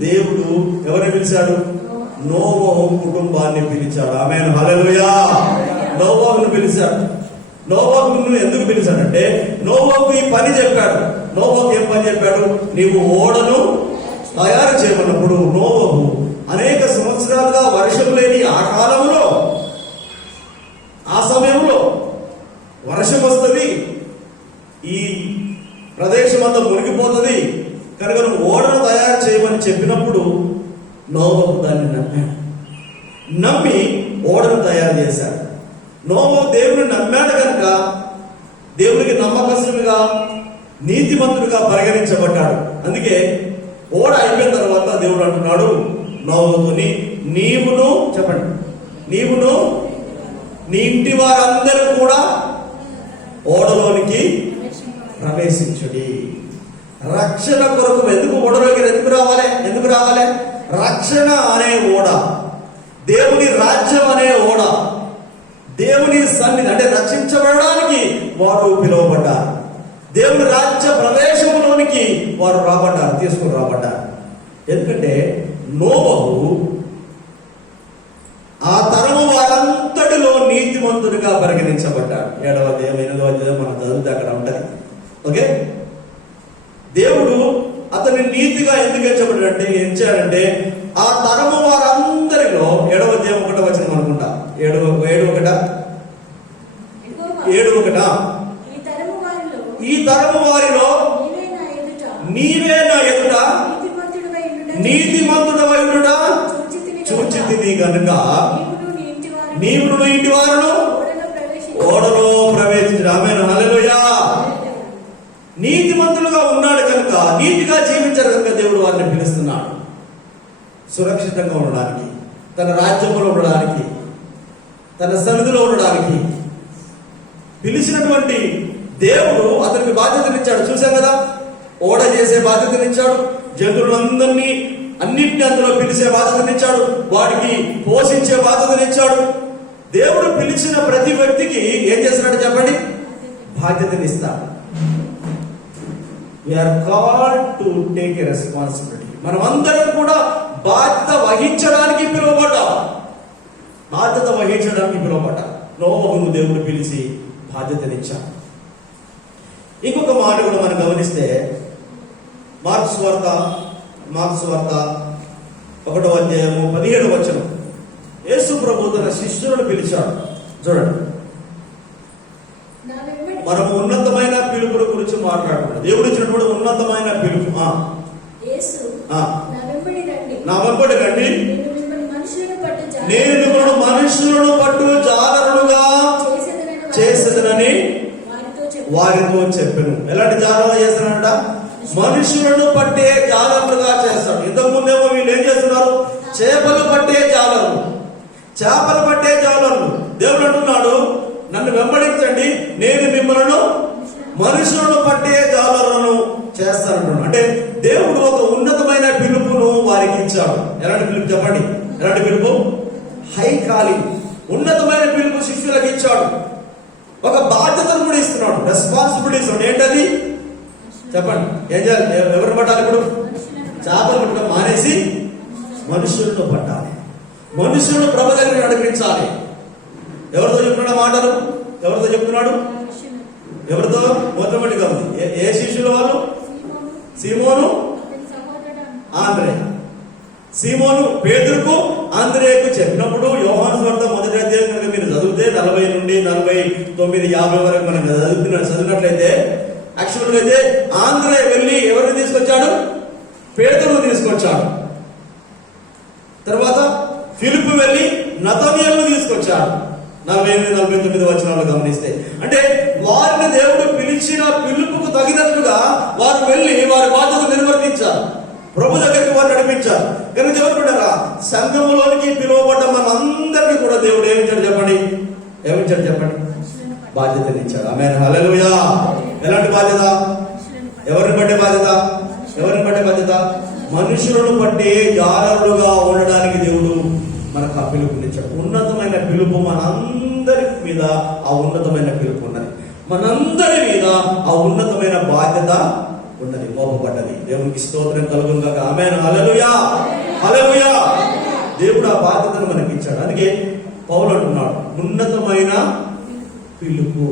దేవుడు ఎవరిని పిలిచాడు? నోవహు కుటుంబాన్ని పిలిచాడు. ఆమేన్, హల్లెలూయా. నోవహును పిలిచాడు. నోవహును ఎందుకు పిలిచాడంటే నోవహుకు ఈ పని చెప్పాడు. నోవహుకు ఏం పని చెప్పాడు? నీవు ఓడను తయారు చేయమన్నప్పుడు నోవహు అనేక సంవత్సరాలుగా వర్షం లేని ఆ కాలంలో, ఆ సమయంలో వర్షం వస్తుంది, ఈ ప్రదేశం అంతా మునిగిపోతుంది కనుక నువ్వు ఓడను తయారు చేయమని చెప్పినప్పుడు నోవహు దాన్ని నమ్మి ఓడను తయారు చేశాడు. నోవహు దేవుని నమ్మాడు కనుక దేవునికి నమ్మకస్తుడిగా నీతిమంతుడిగా పరిగణించబడ్డాడు. అందుకే ఓడ అయిపోయిన తర్వాత దేవుడు అంటున్నాడు నోవహుని, నీవును చెప్పండి, నీవును నీ ఇంటి వారందరూ కూడా ఓడలోనికి ప్రవేశించుడి. రక్షణ కొరకు ఎందుకు ఓడలోకి ఎందుకు రావాలి? రక్షణ అనే ఓడ, దేవుని రాజ్యం అనే ఓడ, దేవుని సన్నిధి అంటే రక్షించబడడానికి వారు పిలువబడ్డారు. దేవుని రాజ్య ప్రవేశంలోనికి వారు రాబడ్డారు, తీసుకుని రాబడ్డారు. ఎందుకంటే నోవహు ఆ తరము వారంతటిలో నీతిమంతుడిగా పరిగణించబడ్డాడు. 7వ అధ్యాయం 8వ అధ్యాయం మనం చదివితే అక్కడ ఉంటది. ఓకే, దేవుడు అతన్ని నీతిగా ఎందుకు ఎంచబడ్డాడంటే ఎంచాడంటే ఆ తరము వారందరిలో 7వ అధ్యాయం 1వ వచనం అనుకుంటా, 7:1 ఈ తరము వారిలో నీవే నా ఎదుట నీతిమంతుడవై ఉండుట చూచితిని గనుక నీవును నీ ఇంటి వారును ఓడలో ప్రవేశించు. ఆమేన్, హల్లెలూయా. నీతిమంతులుగా ఉన్నాడు కనుక, నీతిగా జీవించారు కనుక దేవుడు వారిని పిలుస్తున్నాడు. సురక్షితంగా ఉండడానికి, తన రాజ్యంలో ఉండడానికి, తన సన్నిధిలో ఉండడానికి పిలిచినటువంటి దేవుడు అతనికి బాధ్యతనిచ్చాడు. చూశాం కదా, ఓడ చేసే బాధ్యతనిచ్చాడు, జంతువులందరినీ అన్నింటినీ అందులో పిలిచే బాధ్యతనిచ్చాడు, వాడికి పోషించే బాధ్యతనిచ్చాడు. దేవుడు పిలిచిన ప్రతి వ్యక్తికి ఏం చేస్తున్నాడు చెప్పండి? బాధ్యతనిస్తాడు. We are called to take a responsibility. మనం అందరం కూడా బాధ్యత వహించడానికి పిలువబడ్డాం. నోవహును దేవుడు పిలిచి బాధ్యతనిచ్చాడు. ఇంకొక మాట కూడా మనం గమనిస్తే మార్క్స్ వార్త 1వ అధ్యాయము 17వ వచనం. యేసు ప్రభు తన శిష్యులను పిలిచాడు. చూడండి, మనము ఉన్నతమైన పిలుపుల గురించి మాట్లాడుతున్నాం. దేవుడు ఇచ్చినటువంటి ఉన్నతమైన పిలుపు. నా వెంబడి రండి, నేను మిమ్మల్ని మనుషులను పట్టు జాలరులుగా చేసేదనని వారితో చెప్పాను. ఎలాంటి జాలరులు చేస్తానంట? మనుషులను పట్టే జాలరులుగా చేస్తాడు. ఇంతకుముందేమో వీళ్ళు ఏం చేస్తున్నారు? చేపలు పట్టే జాలరులు. దేవుడు అంటున్నాడు, నన్ను వెంబడించండి, నేను మిమ్మల్ని మనుషులను పట్టే జాలరులను చేస్తానంటున్నాడు. అంటే దేవుడు ఒక ఉన్నతమైన పిలుపును వారికి ఇచ్చాడు. ఎలాంటి పిలుపు చెప్పండి? ఎలాంటి పిలుపు? హై కాలింగ్, ఉన్నతమైన పిలుపు శిష్యులకు ఇచ్చాడు. ఒక బాధ్యతను కూడా ఇస్తున్నాడు, రెస్పాన్సిబిలిటీస్. ఏంటది చెప్పండి? ఏం చేయాలి? ఎవరిని పట్టాలి? ఇప్పుడు చేపలు పట్టడం మానేసి మనుషులను పట్టాలి. మనుషులను ప్రభు దగ్గర నడిపించాలి. ఎవరితో చెప్తున్నాడు మాటలు? ఎవరితో చెప్తున్నాడు? ఎవరితో? మొట్టమొదటిగా ఉంది. ఏ శిష్యుల వాళ్ళు? సీమోను, ఆంద్రే. సీమోను పేతురుకు ఆంద్రేయకు చెప్పినప్పుడు యోహాను సువార్త మొదటి అధ్యాయం కనుక మీరు చదివితే 40 నుండి 49, 50 వరకు మనం చదివినట్లయితే యాక్చువల్గా అయితే ఆంద్రేయ వెళ్ళి ఎవరిని తీసుకొచ్చాడు? పేతురును తీసుకొచ్చాడు. తర్వాత ఫిలిప్పు వెళ్ళి నతనీయేలును తీసుకొచ్చాడు. 48, 49 వచనాలు గమనిస్తే, అంటే వారిని దేవుడు పిలిచిన పిలుపుకు తగినట్లుగా వారు వెళ్ళి వారి బాధ్యత నిర్వర్తించారు. ప్రభు దగ్గరికి వారు నడిపించారు. కానీ దేవుడు కూడా సంఘములోనికి పిలువబడ్డ మనందరికీ కూడా దేవుడు ఏమిచ్చాడు చెప్పండి? బాధ్యతనిచ్చాడు. ఆమేన్, హల్లెలూయా. ఎలాంటి బాధ్యత? ఎవరిని బట్టే బాధ్యత? మనుషులను బట్టి జాలరులుగా ఉండడానికి దేవుడు మనకు ఆ పిలుపునిచ్చాడు. ఉన్నతమైన పిలుపు మనందరి మీద ఆ ఉన్నతమైన పిలుపు ఉన్నది. మనందరి మీద ఆ ఉన్నతమైన బాధ్యత ఉన్నది, మోపబడ్డది. దేవునికి స్తోత్రం కలుగును గాక. ఆమేన్, హల్లెలూయా, హల్లెలూయా. దేవుడు ఆ బాధ్యతను మనకి ఇచ్చాడు. అందుకే పౌలు అంటున్నాడు, ఉన్నతమైన పిలుపు.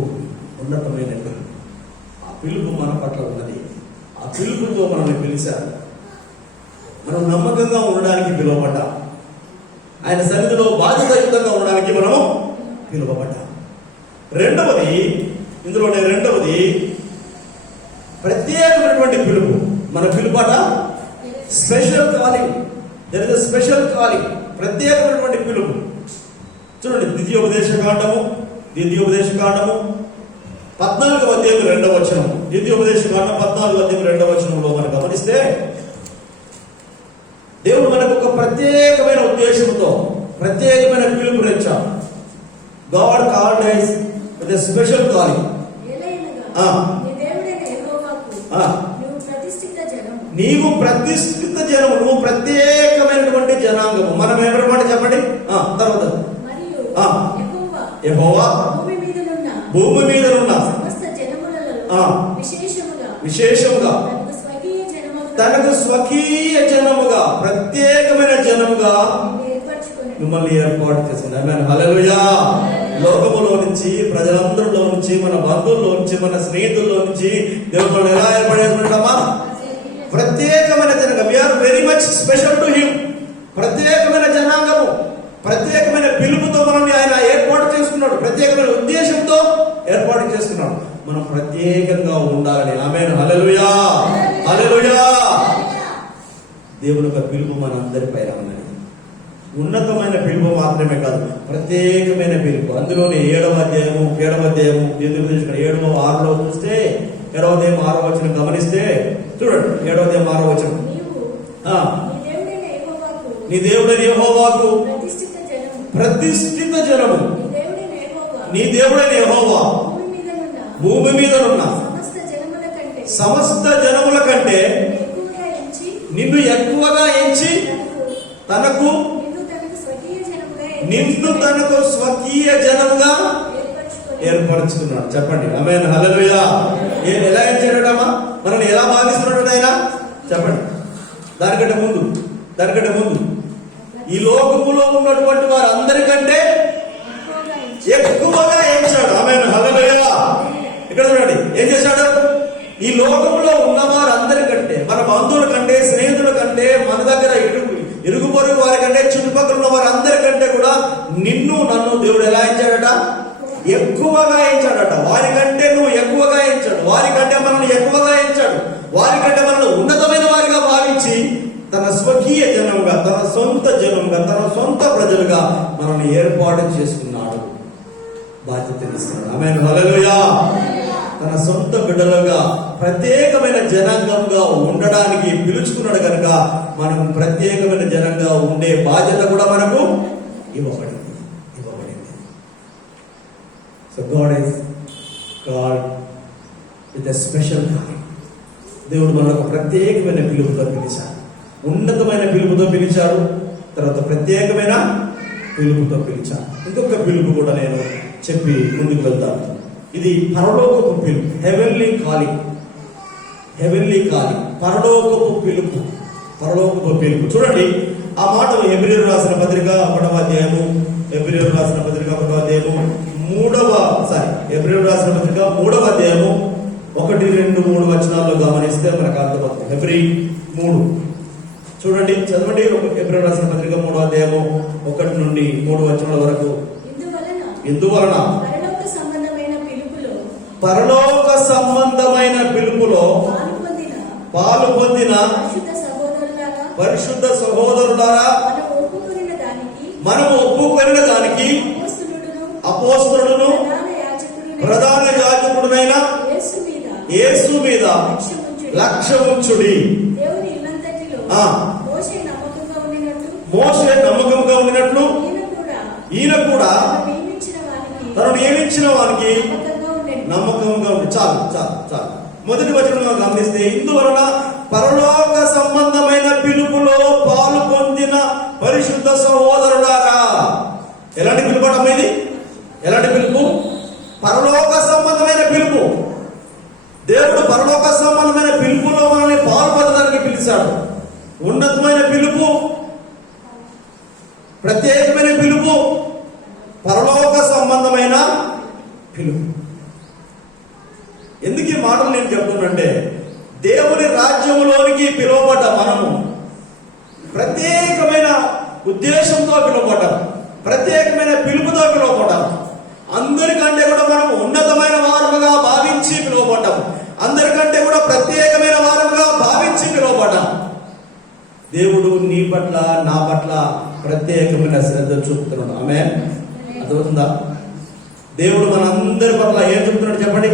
ఆ పిలుపు మన పట్ల ఉన్నది. ఆ పిలుపుతో మనల్ని పిలిచారు. మనం నమ్మకంగా ఉండడానికి పిలువబడ్డాం. ఆయన సన్నిధిలో బాధ్యతాయుతంగా ఉండడానికి మనము పిలువబడ్డాం. రెండవది ప్రత్యేకమైనటువంటి పిలుపు. మన పిలుపట special calling. There is a special calling, ప్రత్యేకమైనటువంటి పిలుపు. చూడండి, ద్వితీయోపదేశ కాండము 14వ అధ్యాయం 2వ వచనం. ద్వితీయోపదేశ కాండం 14వ అధ్యాయం 2వ వచనంలో మనం గమనిస్తే దేవుడు మనకు ఒక ప్రత్యేకమైన ఉద్దేశంతో ప్రత్యేకమైన పిలుపునిచ్చాడు. God called us with a special calling. నీవు ప్రతిష్ఠిత జనము, నువ్వు ప్రత్యేకమైనటువంటి జనాంగము. మనం ఎవరి మాట చెప్పండి? తర్వాత యెహోవా భూమి మీదనున్న విశేషముగా తనకు స్వకీయ జనముగా, ప్రత్యేకమైన జనముగా మిమ్మల్ని ఏర్పాటు చేసింది. ఆమేన్, హల్లెలూయా. లోకములో నుంచి, ప్రజలందరిలో నుంచి, మన బంధువుల్లో నుంచి, మన స్నేహితుల్లో నుంచి దేవుడు ఎలా ఏర్పడేసుకుంటామా? ప్రత్యేకమైన జనంగా. We are very much special to him. ప్రత్యేకమైన జనాంగము, ప్రత్యేకమైన పిలుపుతో మనల్ని ఆయన ఏర్పాటు చేసుకున్నాడు. ప్రత్యేకమైన ఉద్దేశంతో ఏర్పాటు చేసుకున్నాడు. మనం ప్రత్యేకంగా ఉండాలని. ఆమేన్, హల్లెలూయా, హల్లెలూయా. దేవుని యొక్క పిలుపు మనందరి పైన ఉన్నది. ఉన్నతమైన పిలుపు మాత్రమే కాదు, ప్రత్యేకమైన పిలుపు. అందులోనే 7వ అధ్యాయము 7వ 6లో చూస్తే 7వ అధ్యాయం 6వ వచనం గమనిస్తే చూడండి. 7వ అధ్యాయం 6వ వచనం, నీ దేవుడైన యెహోవాకు ప్రతిష్ఠిత జనము. నీ దేవుడైన యెహోవా భూమి మీదనున్న సమస్త జనముల కంటే నిన్ను ఎక్కువగా ఎంచి నిన్ను తనకు స్వకీయ జనముగా ఏర్పరచుకున్నాడు. చెప్పండి, ఆమేన్, హల్లెలూయా. ఎలా ఎంచాడమ్మా? మనల్ని ఎలా భావిస్తున్నాడు ఆయన? చెప్పండి. దానికంటే ముందు ఈ లోకములో ఉన్నటువంటి వారందరికంటే ఎక్కువగా ఎంచాడు. ఆమేన్, హల్లెలూయా. ఇక్కడ చూడండి, ఏం చేశాడు? ఈ లోకంలో ఉన్న వారందరికంటే, మన బంధువుల కంటే, స్నేహితుల కంటే, మన దగ్గర ఇరుగు పొరుగు వారి కంటే, చుట్టుపక్కల ఉన్న వారందరికంటే కూడా నిన్ను నన్ను దేవుడు ఎలా ఎంచాడట? ఎక్కువగా ఎంచాడట. వారికంటే నువ్వు ఎక్కువగా ఎంచాడు. వారికంటే మనల్ని ఎక్కువగా ఎంచాడు. వారికంటే మనల్ని ఉన్నతమైన వారిగా భావించి తన స్వకీయ జనంగా, తన సొంత జనంగా, తన సొంత ప్రజలుగా మనల్ని ఏర్పాటు చేసుకున్నాడు. బాధ్యతనిస్తున్నాడు. ఆమేన్, హల్లెలూయా. తన సొంత బిడ్డలుగా, ప్రత్యేకమైన జనాంగంగా ఉండడానికి పిలుచుకున్నాడు కనుక మనం ప్రత్యేకమైన జనంగా ఉండే బాధ్యత కూడా మనకు ఇవ్వబడింది. So God is called with a special calling. దేవుడు మనకు ప్రత్యేకమైన పిలుపుతో పిలిచాడు. ఉన్నతమైన పిలుపుతో పిలిచాడు. తర్వాత ప్రత్యేకమైన పిలుపుతో పిలిచాడు. ఇంకొక పిలుపు కూడా నేను చెప్పి ముందుకు వెళ్తాను. ఇది పరలోకపు పిలుపు, హెవెన్లీ కాలింగ్. పరలోకపు పిలుపు. చూడండి, ఆ మాటలు హెబ్రీయులకు రాసిన పత్రిక 1వ అధ్యాయము 3వ అధ్యాయము 1, 2, 3 వచనాల్లో గమనిస్తే మనకు అర్థమవుతుంది. హెబ్రీ 3 చూడండి, చదవండి. ఎబ్రాయీయులకు రాసిన పత్రిక 3వ అధ్యాయము 1 నుండి 3 వచనాల వరకు. ఇందువలన పరలోక సంబంధమైన పిలుపులో పాలు పొందిన పరిశుద్ధ సహోదరులారా, మనము ఒప్పుకొనిన దానికి అపోస్తలుడును ప్రధాన యాజకుడునైన యేసు మీద లక్ష్యముంచుడి. మోషే నమ్మకంగా ఉండినట్లు ఈయన కూడా తను నియమించిన వానికి నమ్మకంగా ఉంది. చాలు చాలు చాలు. మొదటి వచనంలో గమనిస్తే, ఇందువలన పరలోక సంబంధమైన పిలుపులో పాలు పొందిన పరిశుద్ధ సహోదరులారా. ఎలాంటి పిలుపు అమ్మా ఇది? ఎలాంటి పిలుపు? పరలోక సంబంధమైన పిలుపు. దేవుడు పరలోక సంబంధమైన పిలుపులో మనల్ని పాల్పొందడానికి పిలిచాడు. ఉన్నతమైన పిలుపు, ప్రత్యేకమైన పిలుపు, పరలోక సంబంధమైన పిలుపు. ఎందుకు ఈ మాటలు నేను చెప్తున్నానంటే, దేవుని రాజ్యములోనికి పిలువబడ్డ మనము ప్రత్యేకమైన ఉద్దేశంతో పిలువబడ్డాం, ప్రత్యేకమైన పిలుపుతో పిలువబడ్డాం. అందరికంటే కూడా మనం ఉన్నతమైన వారముగా భావించి పిలువబడ్డాం. అందరికంటే కూడా ప్రత్యేకమైన వారముగా భావించి పిలువబడ్డాం. దేవుడు నీ పట్ల నా పట్ల ప్రత్యేకమైన శ్రద్ధ చూపుతున్నాడు. ఆమేన్. అర్థమవుతుందా? దేవుడు మన అందరి పట్ల ఏం చూపుతున్నాడు చెప్పండి?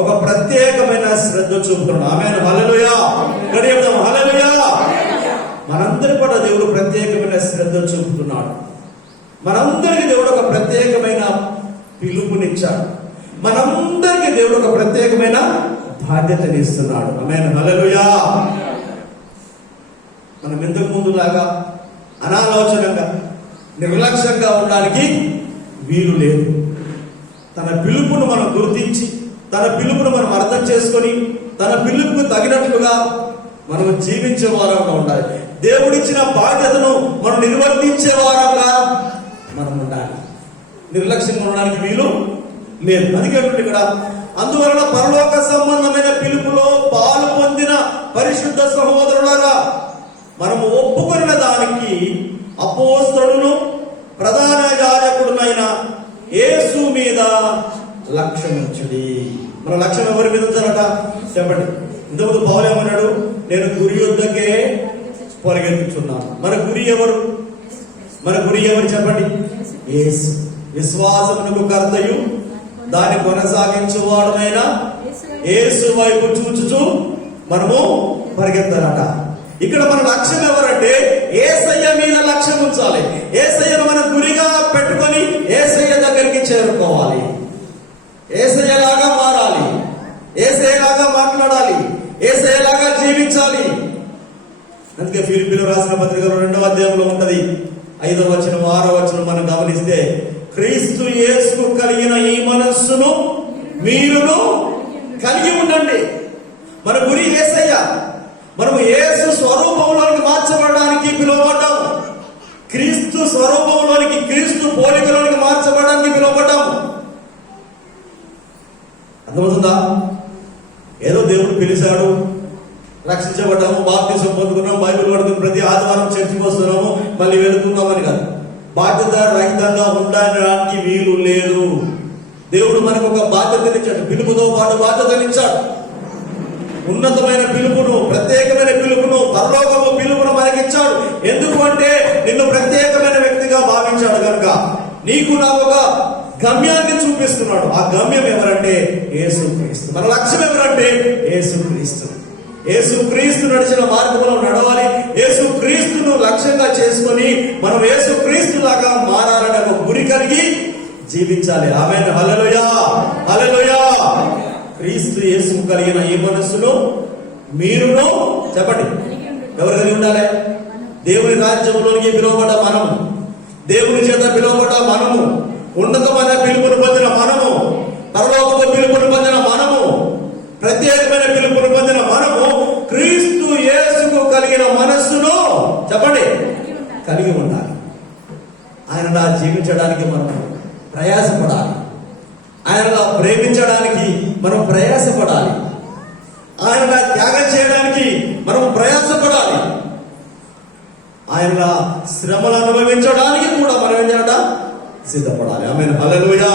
ఒక ప్రత్యేకమైన శ్రద్ధ చూపుతున్నాడు. ఆమేన్. హల్లెలూయా. గడియడం హల్లెలూయా. మనందరి పట్ల దేవుడు ప్రత్యేకమైన శ్రద్ధ చూపుతున్నాడు. మనందరికి దేవుడు ఒక ప్రత్యేకమైన పిలుపునిచ్చాడు. మనందరికి దేవుడు ఒక ప్రత్యేకమైన బాధ్యతని ఇస్తున్నాడు. ఆమేన్. హల్లెలూయా. మనం ఇంతకు ముందులాగా అనాలోచనగా నిర్లక్ష్యంగా ఉండడానికి వీలు లేదు. తన పిలుపును మనం గుర్తించి, తన పిలుపును మనం అర్థం చేసుకొని, తన పిలుపుకు తగినట్లుగా మనం జీవించే వారంగా ఉండాలి. దేవుడిచ్చిన బాధ్యతను మనం నిర్వర్తించే వారంగా మనం ఉండాలి. నిర్లక్ష్యంగా ఉండడానికి వీలు లేదు. అందుకే ఇక్కడ, అందువలన పరలోక సంబంధమైన పిలుపులో పాలు పొందిన పరిశుద్ధ సహోదరులారా, మనము ఒప్పుకొనిన దానికి అపోస్తలుడును ప్రధాన యాజకుడునైన యేసు మీద లక్ష్యముంచుడి. మన లక్ష్యం ఎవరి మీద ఉంచారట చెప్పండి? ఇంతకుముందు పౌలు ఏమన్నాడు? నేను గురి యుద్ధకే పరిగెత్తుచున్నాను. మన గురి ఎవరు? మన గురి ఎవరు చెప్పండి? యేసు. విశ్వాసమునకు కర్తయు దాన్ని కొనసాగించువాడునైనా యేసు వైపు చూచుచు మనము పరిగెత్తారట. ఇక్కడ మన లక్ష్యం ఎవరంటే యేసయ్య మీద లక్ష్యం ఉంచాలి. యేసయ్యను మన గురిగా పెట్టుకొని యేసయ్య దగ్గరికి చేరుకోవాలి. యేసయ్యలాగా మారాలి, యేసయ్యలాగా మాట్లాడాలి, యేసయ్యలాగా జీవించాలి. అందుకే ఫిలిప్పీయులకు రాసిన పత్రికలో 2వ అధ్యాయంలో ఉంటది, 5వ వచనం 6వ వచనం మనం గమనిస్తే, క్రీస్తు యేసుకు కలిగిన ఈ మనస్సును మీరును కలిగి ఉండండి. మన గురి యేసయ్య. మనము యేసు స్వరూపంలోనికి మార్చబడడానికి పిలువబడ్డాము. క్రీస్తు స్వరూపంలోనికి, క్రీస్తు పోలికలోనికి మార్చబడడానికి పిలువబడ్డాము. అర్థమవుతుందా? ఏదో దేవుడు పిలిచాడు, రక్షించబడ్డాము, బాప్తిసం పొందుకున్నాము, బైబిల్ పడుకుని ప్రతి ఆదివారం చర్చికి వస్తున్నాము, మళ్ళీ వెళుతున్నామని కాదు. బాధ్యత రహితంగా ఉండడానికి వీలు లేదు. దేవుడు మనకు ఒక బాధ్యతనిచ్చాడు, పిలుపుతో పాటు బాధ్యతనిచ్చాడు. ఉన్నతమైన పిలుపును, ప్రత్యేకమైన పిలుపును, పరలోకపు పిలుపును మనకిచ్చాడు. ఎందుకు అంటే నిన్ను ప్రత్యేకమైన వ్యక్తిగా భావించాడు కనుక నీకు నాకు ఒక గమ్యాన్ని చూపిస్తున్నాడు. ఆ గమ్యం ఎవరంటే యేసుక్రీస్తు. మన లక్ష్యం ఎవరంటే యేసుక్రీస్తు. యేసుక్రీస్తు నడిచిన మార్గంలో నడవాలి. యేసుక్రీస్తును లక్ష్యంగా చేసుకొని మనం యేసుక్రీస్తు లాగా మారాలని ఒక గురి కలిగి జీవించాలి. ఆమేన్. హల్లెలూయా. హల్లెలూయా. క్రీస్తు యేసు కలిగిన ఈ మనస్సును మీరును చెప్పండి ఎవరు కలిగి ఉండాలి? దేవుని రాజ్యంలోనికి పిలువబడ్డ మనము, దేవుని చేత పిలువబడ్డ మనము, ఉన్నతమైన పిలుపును పొందిన మనము, పరలోకపు పిలుపును పొందిన మనము, ప్రత్యేకమైన పిలుపును పొందిన మనము క్రీస్తు యేసుకు కలిగిన మనస్సును చెప్పండి కలిగి ఉండాలి. ఆయనలా జీవించడానికి మనం ప్రయాసపడాలి. ఆయనలా ప్రేమించడానికి మనం ప్రయాసపడాలి. ఆయనలా త్యాగం చేయడానికి మనం ప్రయాసపడాలి. శ్రమలు అనుభవించడానికి కూడా మనం ఏం చేయాలట? సిద్ధపడాలి. ఆమేన్. హల్లెలూయా,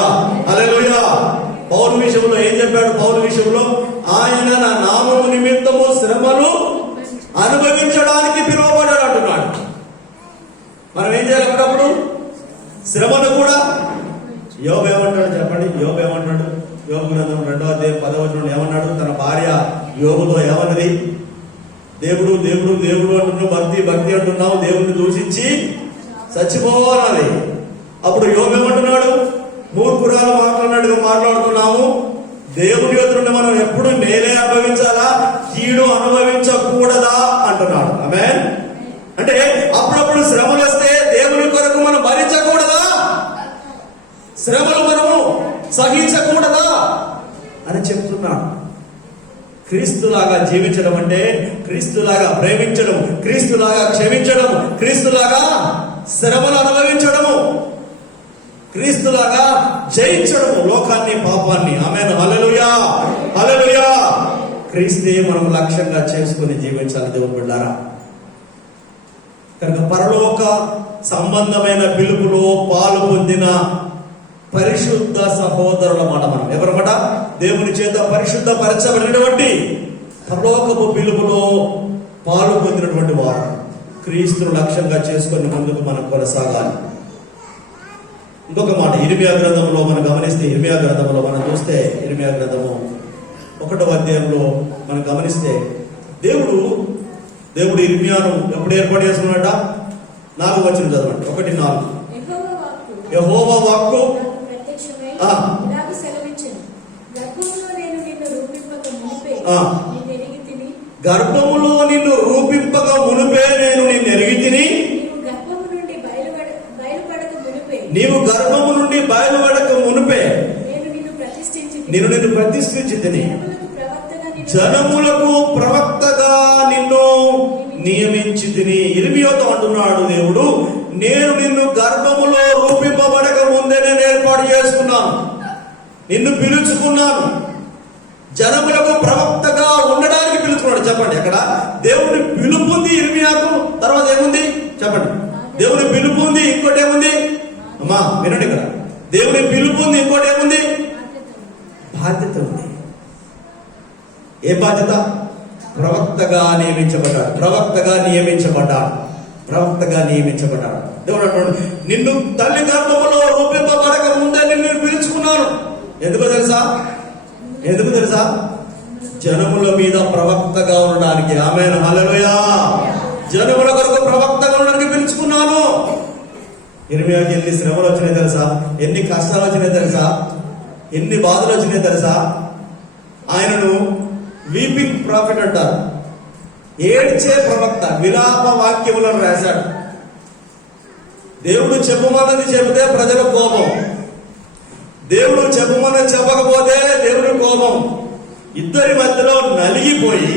హల్లెలూయా. పౌలు విషయంలో ఏం చెప్పాడు? పౌలు విషయంలో ఆయన నా నామము నిమిత్తము శ్రమలు అనుభవించడానికి పిలువబడ్డాడు అంటున్నాడు. మనం ఏం చేయాలి అప్పుడప్పుడు? శ్రమను కూడా. యోబు ఏమంటాడు చెప్పండి? యోబు ఏమంటాడు? యోబు గ్రంథం 2వ అధ్యాయం 10వ వచనంలో ఏమన్నాడు? తన భార్య యోబుతో ఏమన్నది? దేవుడు దేవుడు దేవుడు అంటున్నావు, భక్తి భక్తి అంటున్నావు, దేవుడిని దూషించి చచ్చిపోవాలన్నది. అప్పుడు యోబు ఏమంటున్నాడు? మూర్ఖురాలు మాట్లాడినట్టుగా మాట్లాడుతున్నాము, దేవుడి యొద్ద నుండి మనం ఎప్పుడు మేలే అనుభవించాలా, కీడు అనుభవించకూడదా అంటున్నాడు. ఆమేన్. అంటే అప్పుడప్పుడు శ్రమలు వస్తే దేవుని కొరకు మనం భరించకూడదా? శ్రమలు మనము సహించకూడదా అని చెప్తున్నాడు. క్రీస్తులాగా జీవించడం అంటే క్రీస్తులాగా ప్రేమించడం, క్రీస్తులాగా క్షమించడం, క్రీస్తులాగా శ్రమలు అనుభవించడము, క్రీస్తులాగా జయించడము లోకాన్ని, పాపాన్ని. ఆమేన్. హల్లెలూయా, హల్లెలూయా. క్రీస్తే మనం లక్ష్యంగా చేసుకుని జీవించాలి దేవుని బిడ్డలారా. కనుక పరలోక సంబంధమైన పిలుపులో పాలు పొందిన పరిశుద్ధ సహోదరుల మాట మనం ఎవరమాట? దేవుని చేత పరిశుద్ధ పరచబడినటువంటి పరలోకపు పిలుపులో పాలు పొందినటువంటి వారు క్రీస్తును లక్ష్యంగా చేసుకొని ముందుకు మనం కొనసాగాలి. ఇంకొక మాట ఇర్మియా గ్రంథంలో మనం గమనిస్తే, ఇర్మియా గ్రంథంలో మనం చూస్తే, ఇర్మియా గ్రంథము 1వ అధ్యాయంలో మనం గమనిస్తే దేవుడు ఇర్మియాను ఎప్పుడు ఏర్పాటు చేసుకున్నాడ? 4వ వచనం చదవండి. 1:4. యెహోవా వాక్కు ఇలాగ సెలవిచ్చెను, గర్భములో నేను నిన్ను రూపింపక మునుపే నిన్ను ఎరిగి తిని. గర్భములో నిన్ను రూపింపక మునుపే నేను నిన్ను ఎరిగి తిని. నీవు గర్భము నుండి బయలుపడక మునుపే నేను నిన్ను ప్రతిష్ఠించి తిని. జనములకు ప్రవక్తగా నిన్ను నియమించి తిని. ఇర్మియాతో అంటున్నాడు దేవుడు, నేను నిన్ను గర్భములో రూపింపబడక ముందే నేను ఏర్పాటు చేసుకున్నాను, నిన్ను పిలుచుకున్నాను, జనములకు ప్రవక్తగా ఉండడానికి పిలుచుకున్నాడు. చెప్పండి, అక్కడ దేవుని పిలుపుంది ఇర్మియాకు. తర్వాత ఏముంది చెప్పండి? దేవుని పిలుపు ఉంది, ఇంకోటి ఏముంది? అమ్మా వినండి, ఇక్కడ దేవుని పిలుపు ఉంది, ఇంకోటి ఏముంది? బాధ్యత ఉంది. ఏ బాధ్యత? ప్రవక్తగా నియమించబడ్డాడు, ప్రవక్తగా నియమించబడ్డాడు, ప్రవక్తగా నియమించబడ్డాడు. దేవుడు అంటాడు, నిన్ను తల్లి గర్భములో రూపింపబడక ముందే నిన్ను పిలుచుకున్నాను. ఎందుకో తెలుసా? జనముల మీద ప్రవక్తగా ఉండడానికి. ఆమేన్. హల్లెలూయా. జనముల కొరకు ప్రవక్తగా ఉండడానికి పిలుచుకున్నాను. ఇర్మియాకి ఎన్ని శ్రమలు వచ్చినాయి తెలుసా? ఎన్ని కష్టాలు వచ్చినాయి తెలుసా? ఎన్ని బాధలు వచ్చినాయి తెలుసా? ఆయనను వీపింగ్ ప్రాఫిట్ అంటారు, ఏడ్చే ప్రవక్త. విలాప వాక్యములను రాశాడు. దేవుడు చెప్పమన్నది చెబితే ప్రజల కోపం, దేవుడు చెప్పమన్నది చెప్పకపోతే దేవుడి కోపం. ఇద్దరి మధ్యలో నలిగిపోయి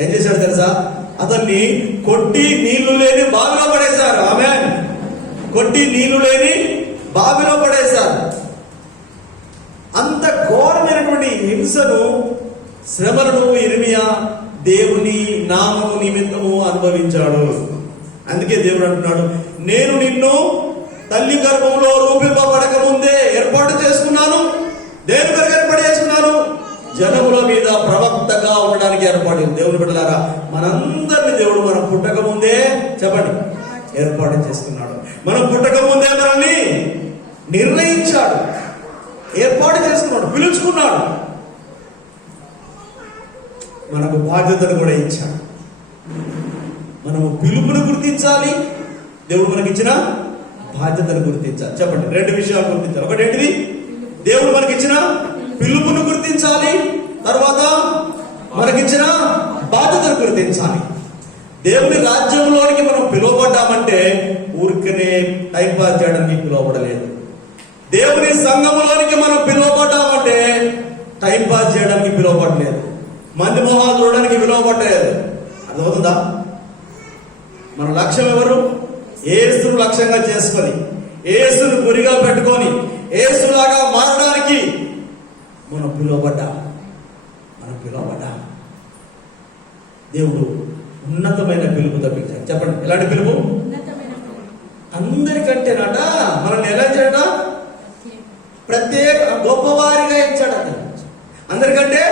ఏం చేశాడు తెలుసా? అతన్ని కొట్టి నీళ్లు లేని బావిలో పడేశారు. ఆమేన్. కొట్టి నీళ్లు లేని బావిలో పడేశారు. అంత ఘోరమైనటువంటి హింసను, శ్రమలను ఇర్మియా దేవుని నామము నిమిత్తము అనుభవించాడు. అందుకే దేవుడు అంటున్నాడు, నేను నిన్ను తల్లి గర్భంలో రూపింపబడక ముందే ఏర్పాటు చేసుకున్నాను. దేని కొరకు ఏర్పాటు చేసుకున్నాను? జనముల మీద ప్రవక్తగా ఉండడానికి ఏర్పాటు. దేవుని బిడ్డలారా, మనందరినీ దేవుడు మనం పుట్టక ముందే చెప్పండి ఏర్పాటు చేసుకున్నాడు. మనం పుట్టక ముందే మనల్ని నిర్ణయించాడు, ఏర్పాటు చేసుకున్నాడు, పిలుచుకున్నాడు. మనకు బాధ్యతను కూడా ఇచ్చాడు. మనము పిలుపును గుర్తించాలి, దేవుడు మనకిచ్చిన బాధ్యతను గుర్తించాలి. చెప్పండి, 2 విషయాలు గుర్తించాలి. ఒకటి ఏంటిది? దేవుడు మనకిచ్చిన పిలుపును గుర్తించాలి, తర్వాత మనకిచ్చిన బాధ్యతను గుర్తించాలి. దేవుని రాజ్యంలోనికి మనం పిలువబడ్డామంటే ఊరికనే టైం పాస్ చేయడానికి పిలువబడలేదు. దేవుని సంఘంలోనికి మనం పిలువబడ్డామంటే టైం పాస్ చేయడానికి పిలువబడలేదు, మంది మొహాలు చూడడానికి పిలువబడలేదు. అర్థమవుతుందా? మన లక్ష్యం ఎవరు? యేసును లక్ష్యంగా చేసుకొని, యేసును గురిగా పెట్టుకొని, యేసులాగా మారడానికి మనం పిలువబడ్డా. దేవుడు ఉన్నతమైన పిలుపు తప్పించాడు. చెప్పండి, ఎలాంటి పిలుపు? అందరికంటేనట మనల్ని ఎలా ఇచ్చాడట? ప్రత్యేక గొప్పవారిగా ఇచ్చాడట. అందరికంటే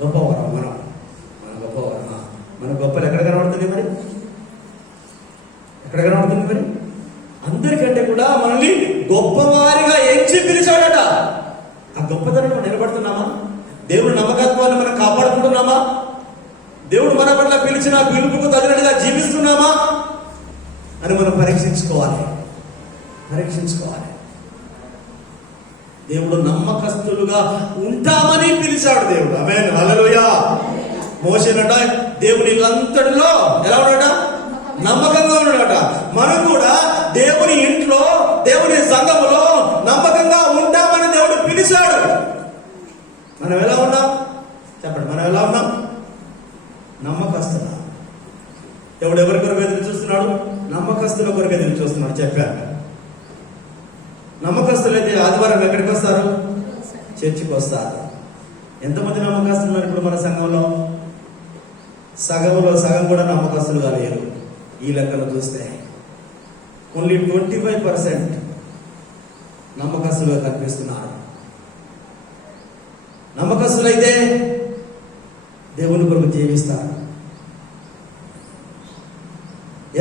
గొప్పవారు మనం. మన గొప్పవారు. మన గొప్పలు ఎక్కడ కనబడుతుంది మరి? ఎక్కడ కనబడుతుంది మరి? అందరికంటే కూడా మనల్ని గొప్పవారిగా ఎంచి పిలిచాడట. ఆ గొప్పతనం నిలబడుతున్నామా? దేవుడు నమ్మకత్వాన్ని మనం కాపాడుకుంటున్నామా? దేవుడు మన పట్ల పిలిచిన పిలుపుకు తగినట్టుగా జీవిస్తున్నామా అని మనం పరీక్షించుకోవాలి. దేవుడు నమ్మకస్తులుగా ఉంటామని పిలిచాడు దేవుడు. ఆమేన్, హల్లెలూయా. మోషేనట దేవుని అంతటిలో ఎలా ఉన్నాడట? నమ్మకంగా ఉన్నాడట. మనం కూడా దేవుని ఇంట్లో, దేవుని సంఘములో నమ్మకంగా ఉంటామని దేవుడు పిలిచాడు. మనం ఎలా ఉన్నాం చెప్పండి? మనం ఎలా ఉన్నాం? నమ్మకస్తులా? దేవుడు ఎవరి కొరకు ఎదురు చూస్తున్నాడు? నమ్మకస్తుల కొరకు ఎదురు చూస్తున్నాడు. చెప్పాను. నమ్మకస్తులైతే ఆదివారం ఎక్కడికి వస్తారు? చర్చికి వస్తారు. ఎంతమంది నమ్మకస్తులు ఉన్నారు ఇప్పుడు మన సంఘంలో? సగం కూడా నమ్మకస్తులుగా లేరు. ఈ లెక్కలు చూస్తే ఓన్లీ 25% నమ్మకస్తులుగా కనిపిస్తున్నారు. నమ్మకస్తులైతే దేవుని కొరకు జీవిస్తారు.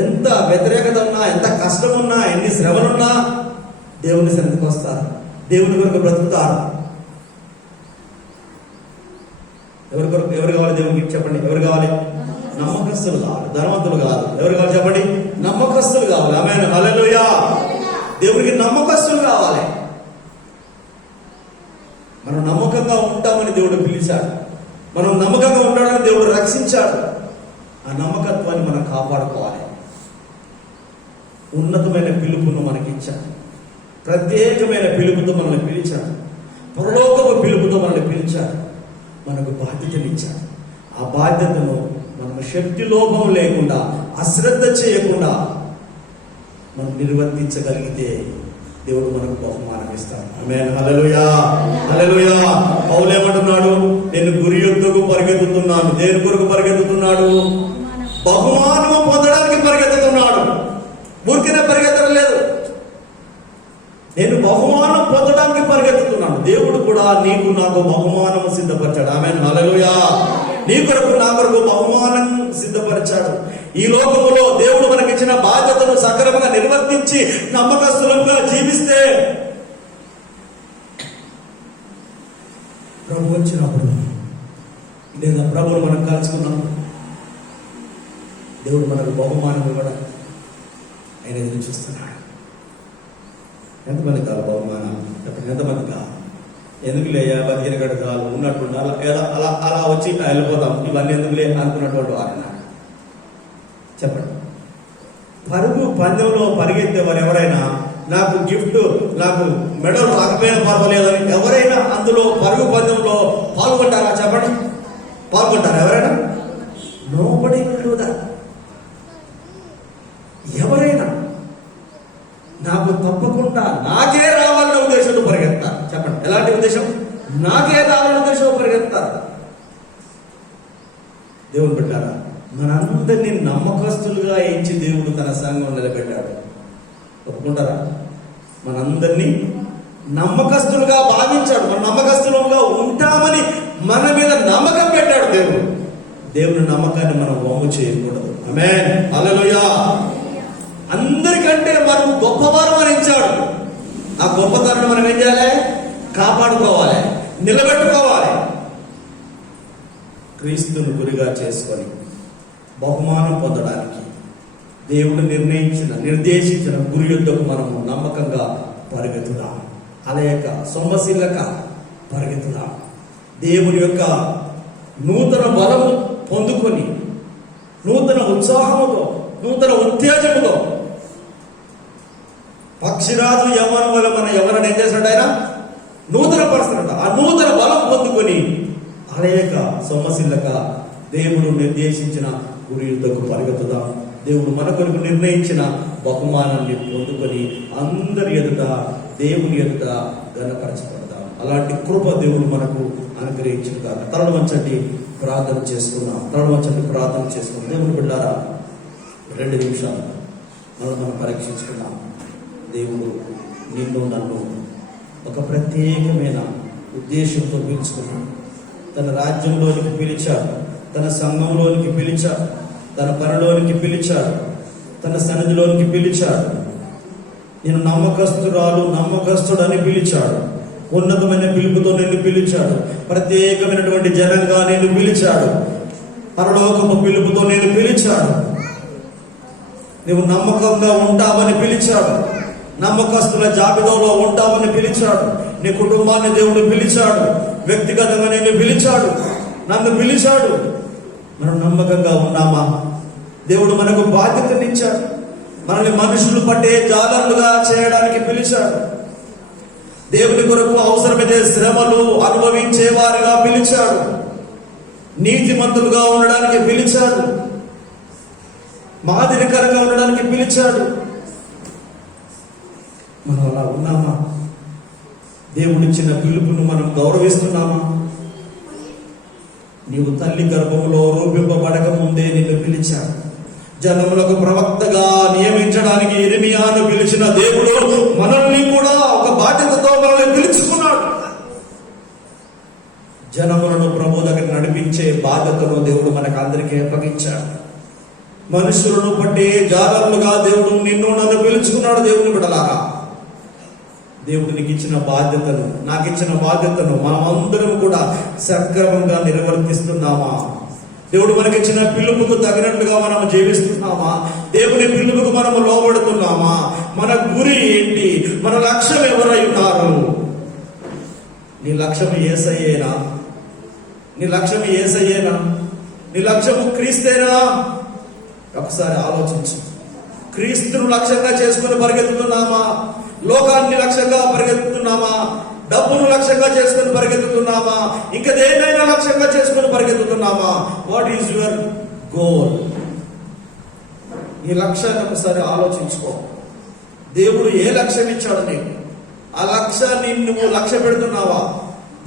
ఎంత వ్యతిరేకత ఉన్నా, ఎంత కష్టం ఉన్నా, ఎన్ని శ్రమలున్నా దేవుని సన్నిధికి వస్తారు. దేవుని కొరకు బ్రతుకుతారు. ఎవరు కావాలి దేవునికి? చెప్పండి. ఎవరు కావాలి? నమ్మకస్తులు కావాలి, ధనవంతులు కాదు. ఎవరు కావాలి చెప్పండి? నమ్మకస్తులు కావాలి. ఆమేన్, హల్లెలూయా. దేవునికి నమ్మకస్తులు కావాలి. మనం నమ్మకంగా ఉంటామని దేవుడు పిలిచాడు. మనం నమ్మకంగా ఉంటాడని దేవుడు రక్షించాడు. ఆ నమ్మకత్వాన్ని మనం కాపాడుకోవాలి. ఉన్నతమైన పిలుపును మనకిచ్చాడు. ప్రత్యేకమైన పిలుపుతో మనల్ని పిలిచాడు. పరలోకపు పిలుపుతో మనల్ని పిలిచాడు. మనకు బాధ్యతనిచ్చాడు. ఆ బాధ్యతను మనము శక్తి లోపం లేకుండా, అశ్రద్ధ చేయకుండా మనం నిర్వర్తించగలిగితే దేవుడు మనకు బహుమానం ఇస్తాడు. ఆమేన్, హల్లెలూయా, హల్లెలూయా. పౌలు ఏమంటున్నాడు? నేను గురి యొద్దకు పరిగెత్తుతున్నాను. దేని కొరకు పరిగెత్తుతున్నాడు? బహుమానము పొందడానికి పరిగెత్తుతున్నాడు. ఊరికనే పరిగెత్తడం లేదు. నేను బహుమానం పొందడానికి పరిగెత్తుతున్నాను. దేవుడు కూడా నీకు నాకు బహుమానం సిద్ధపరిచాడు. ఆమేన్, హల్లెలూయా. నీ కొరకు నా కొరకు బహుమానం సిద్ధపరిచాడు. ఈ లోకములో దేవుడు మనకిచ్చిన బాధ్యతను సక్రమంగా నిర్వర్తించి నమ్మకస్తులుగా జీవిస్తే ప్రభు వచ్చినప్పుడు, లేదా ప్రభువును మనం కలుసుకున్నప్పుడు దేవుడు మనకు బహుమానం ఇవ్వడం ఆయన ఎదురు చూస్తున్నాడు. ఎంతమంది కాదు బహుమానం? చెప్పండి, ఎంతమంది కాదు? ఎందుకు లేయా 15 గంటలు ఉన్నట్టు అలా వచ్చి వెళ్ళిపోతాం, ఇవన్నీ ఎందుకులే అనుకున్నటువంటి వారు చెప్పండి. పరుగు పందెంలో పరిగెత్తేవారు ఎవరైనా నాకు గిఫ్ట్, నాకు మెడల్ రాకపోయినా పర్వాలేదని ఎవరైనా అందులో పరుగు పందెంలో పాల్గొంటారా? చెప్పండి, పాల్గొంటారా ఎవరైనా? Nobody will do that. ఎవరైనా నాకు తప్పకుండా నాకే రావాలనే ఉద్దేశంతో పరిగెత్తారు. చెప్పండి, ఎలాంటి ఉద్దేశం? నాకే రావాలనే ఉద్దేశంతో పరిగెత్తారు. దేవుడు పెట్టారా? మనందరినీ నమ్మకస్తులుగా ఎంచి దేవుడు తన సంఘం నిలబెట్టాడు. ఒప్పుకుంటారా? మనందరినీ నమ్మకస్తులుగా భావించాడు. మన నమ్మకస్తులుగా ఉంటామని మన మీద నమ్మకం పెట్టాడు దేవుడు. దేవుని నమ్మకాన్ని మనం వమ్ము చేయకూడదు. ఆమేన్, హల్లెలూయా. అందరికంటే మనం గొప్పవారు మరించాడు. ఆ గొప్పతనాన్ని మనం ఏం చేయాలి? కాపాడుకోవాలి, నిలబెట్టుకోవాలి. క్రీస్తును గురిగా చేసుకొని బహుమానం పొందడానికి దేవుడు నిర్దేశించిన గురి యుద్ధకు మనము నమ్మకంగా పరిగెత్తుదాం. అలయక సొమ్మసిల్లక పరిగెత్తుదాం. దేవుని యొక్క నూతన బలము పొందుకొని, నూతన ఉత్సాహముతో, నూతన ఉత్తేజముతో, పక్షిరాజు యవ్వనం వల్ల మన ఎవరైనా ఏం చేస్తాడు? ఆయన నూతన పరుస్తాడు. ఆ నూతన బలం పొందుకొని అలయక సొమ్మసిల్లక దేవుడు నిర్దేశించిన గురి యుద్ధకు పరిగెత్తుదాం. దేవుడు మన కొరకు నిర్ణయించిన బహుమానాన్ని పొందుకొని అందరి ఎదుట, దేవుని ఎదుట ఘనపరచబడదాం. అలాంటి కృప దేవుడు మనకు అనుగ్రహించిన కాదు. తలలు వంచండి, ప్రార్థన చేసుకుందాం. దేవుని బిడ్డారా 2 నిమిషాలు మనం పరీక్షించుకున్నాం. దేవుడు నిన్ను నన్ను ఒక ప్రత్యేకమైన ఉద్దేశంతో పిలుచుకున్నాడు. తన రాజ్యంలోనికి పిలిచాడు, తన సంఘంలోనికి పిలిచాడు, తన పనిలోనికి పిలిచాడు, తన సన్నిధిలోనికి పిలిచాడు. నేను నమ్మకస్తుడని పిలిచాడు. ఉన్నతమైన పిలుపుతో నిన్ను పిలిచాడు. ప్రత్యేకమైనటువంటి జనంగా నిన్ను పిలిచాడు. పరలోకపు పిలుపుతో నేను పిలిచాడు. నువ్వు నమ్మకంగా ఉంటావని పిలిచాడు. నమ్మకస్తుల జాబితాలో ఉంటావని పిలిచాడు. నీ కుటుంబాన్ని దేవుడు పిలిచాడు. వ్యక్తిగతంగా నిన్ను పిలిచాడు, నన్ను పిలిచాడు. మనం నమ్మకంగా ఉన్నామా? దేవుడు మనకు బాధ్యతనిచ్చాడు. మనల్ని మనుషులు పట్టే జాలర్లుగా చేయడానికి పిలిచాడు. దేవుని కొరకు అవసరమైతే శ్రమలు అనుభవించేవారిగా పిలిచాడు. నీతిమంతులుగా ఉండడానికి పిలిచాడు. మాదిరికరంగా ఉండడానికి పిలిచాడు. మనం అలా ఉన్నామా? దేవుడిచ్చిన పిలుపును మనం గౌరవిస్తున్నామా? నీవు తల్లి గర్భంలో రూపింపబడక ముందే నిన్ను పిలిచాడు. జనములకు ప్రవక్తగా నియమించడానికి ఇర్మియాను పిలిచిన దేవుడు మనల్ని కూడా ఒక బాధ్యతతో మనల్ని పిలుచుకున్నాడు. జనములను ప్రభు దగ్గర నడిపించే బాధ్యతను దేవుడు మనకు అందరికీ అప్పగించాడు. మనుషులను పట్టే జాలర్లుగా దేవుడు నిన్ను నన్ను పిలుచుకున్నాడు. దేవుని బిడ్డలారా, దేవుడు నీకు ఇచ్చిన బాధ్యతను, నాకు ఇచ్చిన బాధ్యతను మనం అందరం కూడా సక్రమంగా నిర్వర్తిస్తున్నామా? దేవుడు మనకిచ్చిన పిలుపుకు తగినట్లుగా మనం జీవిస్తున్నామా? దేవుని పిలుపుకు మనము లోబడుతున్నామా? మన గురి ఏంటి? మన లక్ష్యం ఎవరై ఉన్నారు? నీ లక్ష్యం యేసయ్యేనా? నీ లక్ష్యం యేసయ్యేనా? నీ లక్ష్యము క్రీస్తేనా? ఒకసారి ఆలోచించు. క్రీస్తును లక్ష్యంగా చేసుకుని పరిగెత్తుతున్నామా? లోకాన్ని లక్ష్యంగా పరిగెత్తుతున్నామా? డబ్బును లక్ష్యంగా చేసుకుని పరిగెత్తుతున్నామా? ఇంకా దేన్నైనా లక్ష్యంగా చేసుకుని పరిగెత్తుతున్నామా? What is your goal? ఈ లక్ష్యాన్ని ఒకసారి ఆలోచించుకో. దేవుడు ఏ లక్ష్యం ఇచ్చాడు నీకు? ఆ లక్ష్యాన్ని నువ్వు లక్ష్య పెడుతున్నావా?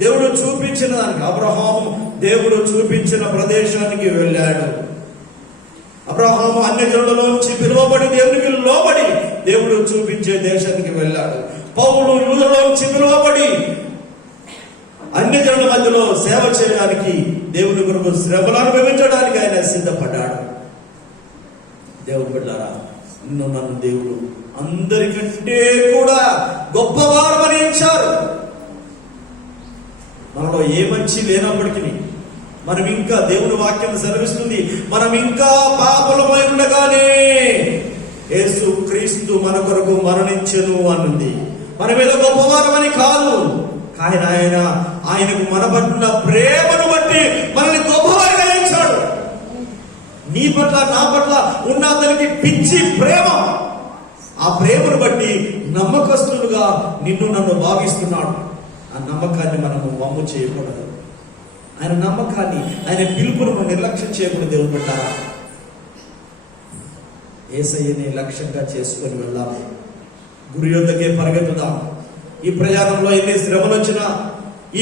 దేవుడు చూపించిన దానికి, అబ్రహాము దేవుడు చూపించిన ప్రదేశానికి వెళ్ళాడు. అబ్రహాము అన్య జనులలోంచి పిలువబడి దేవునికి లోబడి దేవుడు చూపించే దేశానికి వెళ్ళాడు. పౌలు యూదులలోంచి పిలువబడి అన్య జనుల మధ్యలో సేవ చేయడానికి, దేవుని కొరకు శ్రమలు అనుభవించడానికి ఆయన సిద్ధపడ్డాడు. దేవుడు బిడ్డలారా, నిన్ను నన్ను దేవుడు అందరికంటే కూడా గొప్పవారమని ఇచ్చారు. మనలో ఏ మంచి లేనప్పటికీ మనం ఇంకా, దేవుని వాక్యం సెలవిస్తుంది, మనం ఇంకా పాపలమై ఉండగానే యేసు క్రీస్తు మన కొరకు మరణించెను అన్నది. మన మీద గొప్పవారమని కాదు, కానీ ఆయనకు మన పట్ల ప్రేమను బట్టి మనల్ని గొప్పవారిగా ఇచ్చాడు. నీ పట్ల నా పట్ల ఉన్న అతనికి పిచ్చి ప్రేమ, ఆ ప్రేమను బట్టి నమ్మకస్తులుగా నిన్ను నన్ను భావిస్తున్నాడు. ఆ నమ్మకాన్ని మనము వమ్ము చేయకూడదు. ఆయన నమ్మకాన్ని, ఆయన పిలుపును నిర్లక్ష్యం చేయకూడదు. దేవుడు పెట్టారా, యేసయ్యని లక్ష్యంగా చేసుకొని వెళ్ళాలి. గురి యొద్దకే పరిగెత్తుదాం. ఈ ప్రయాణంలో ఎన్ని శ్రమలు వచ్చినా,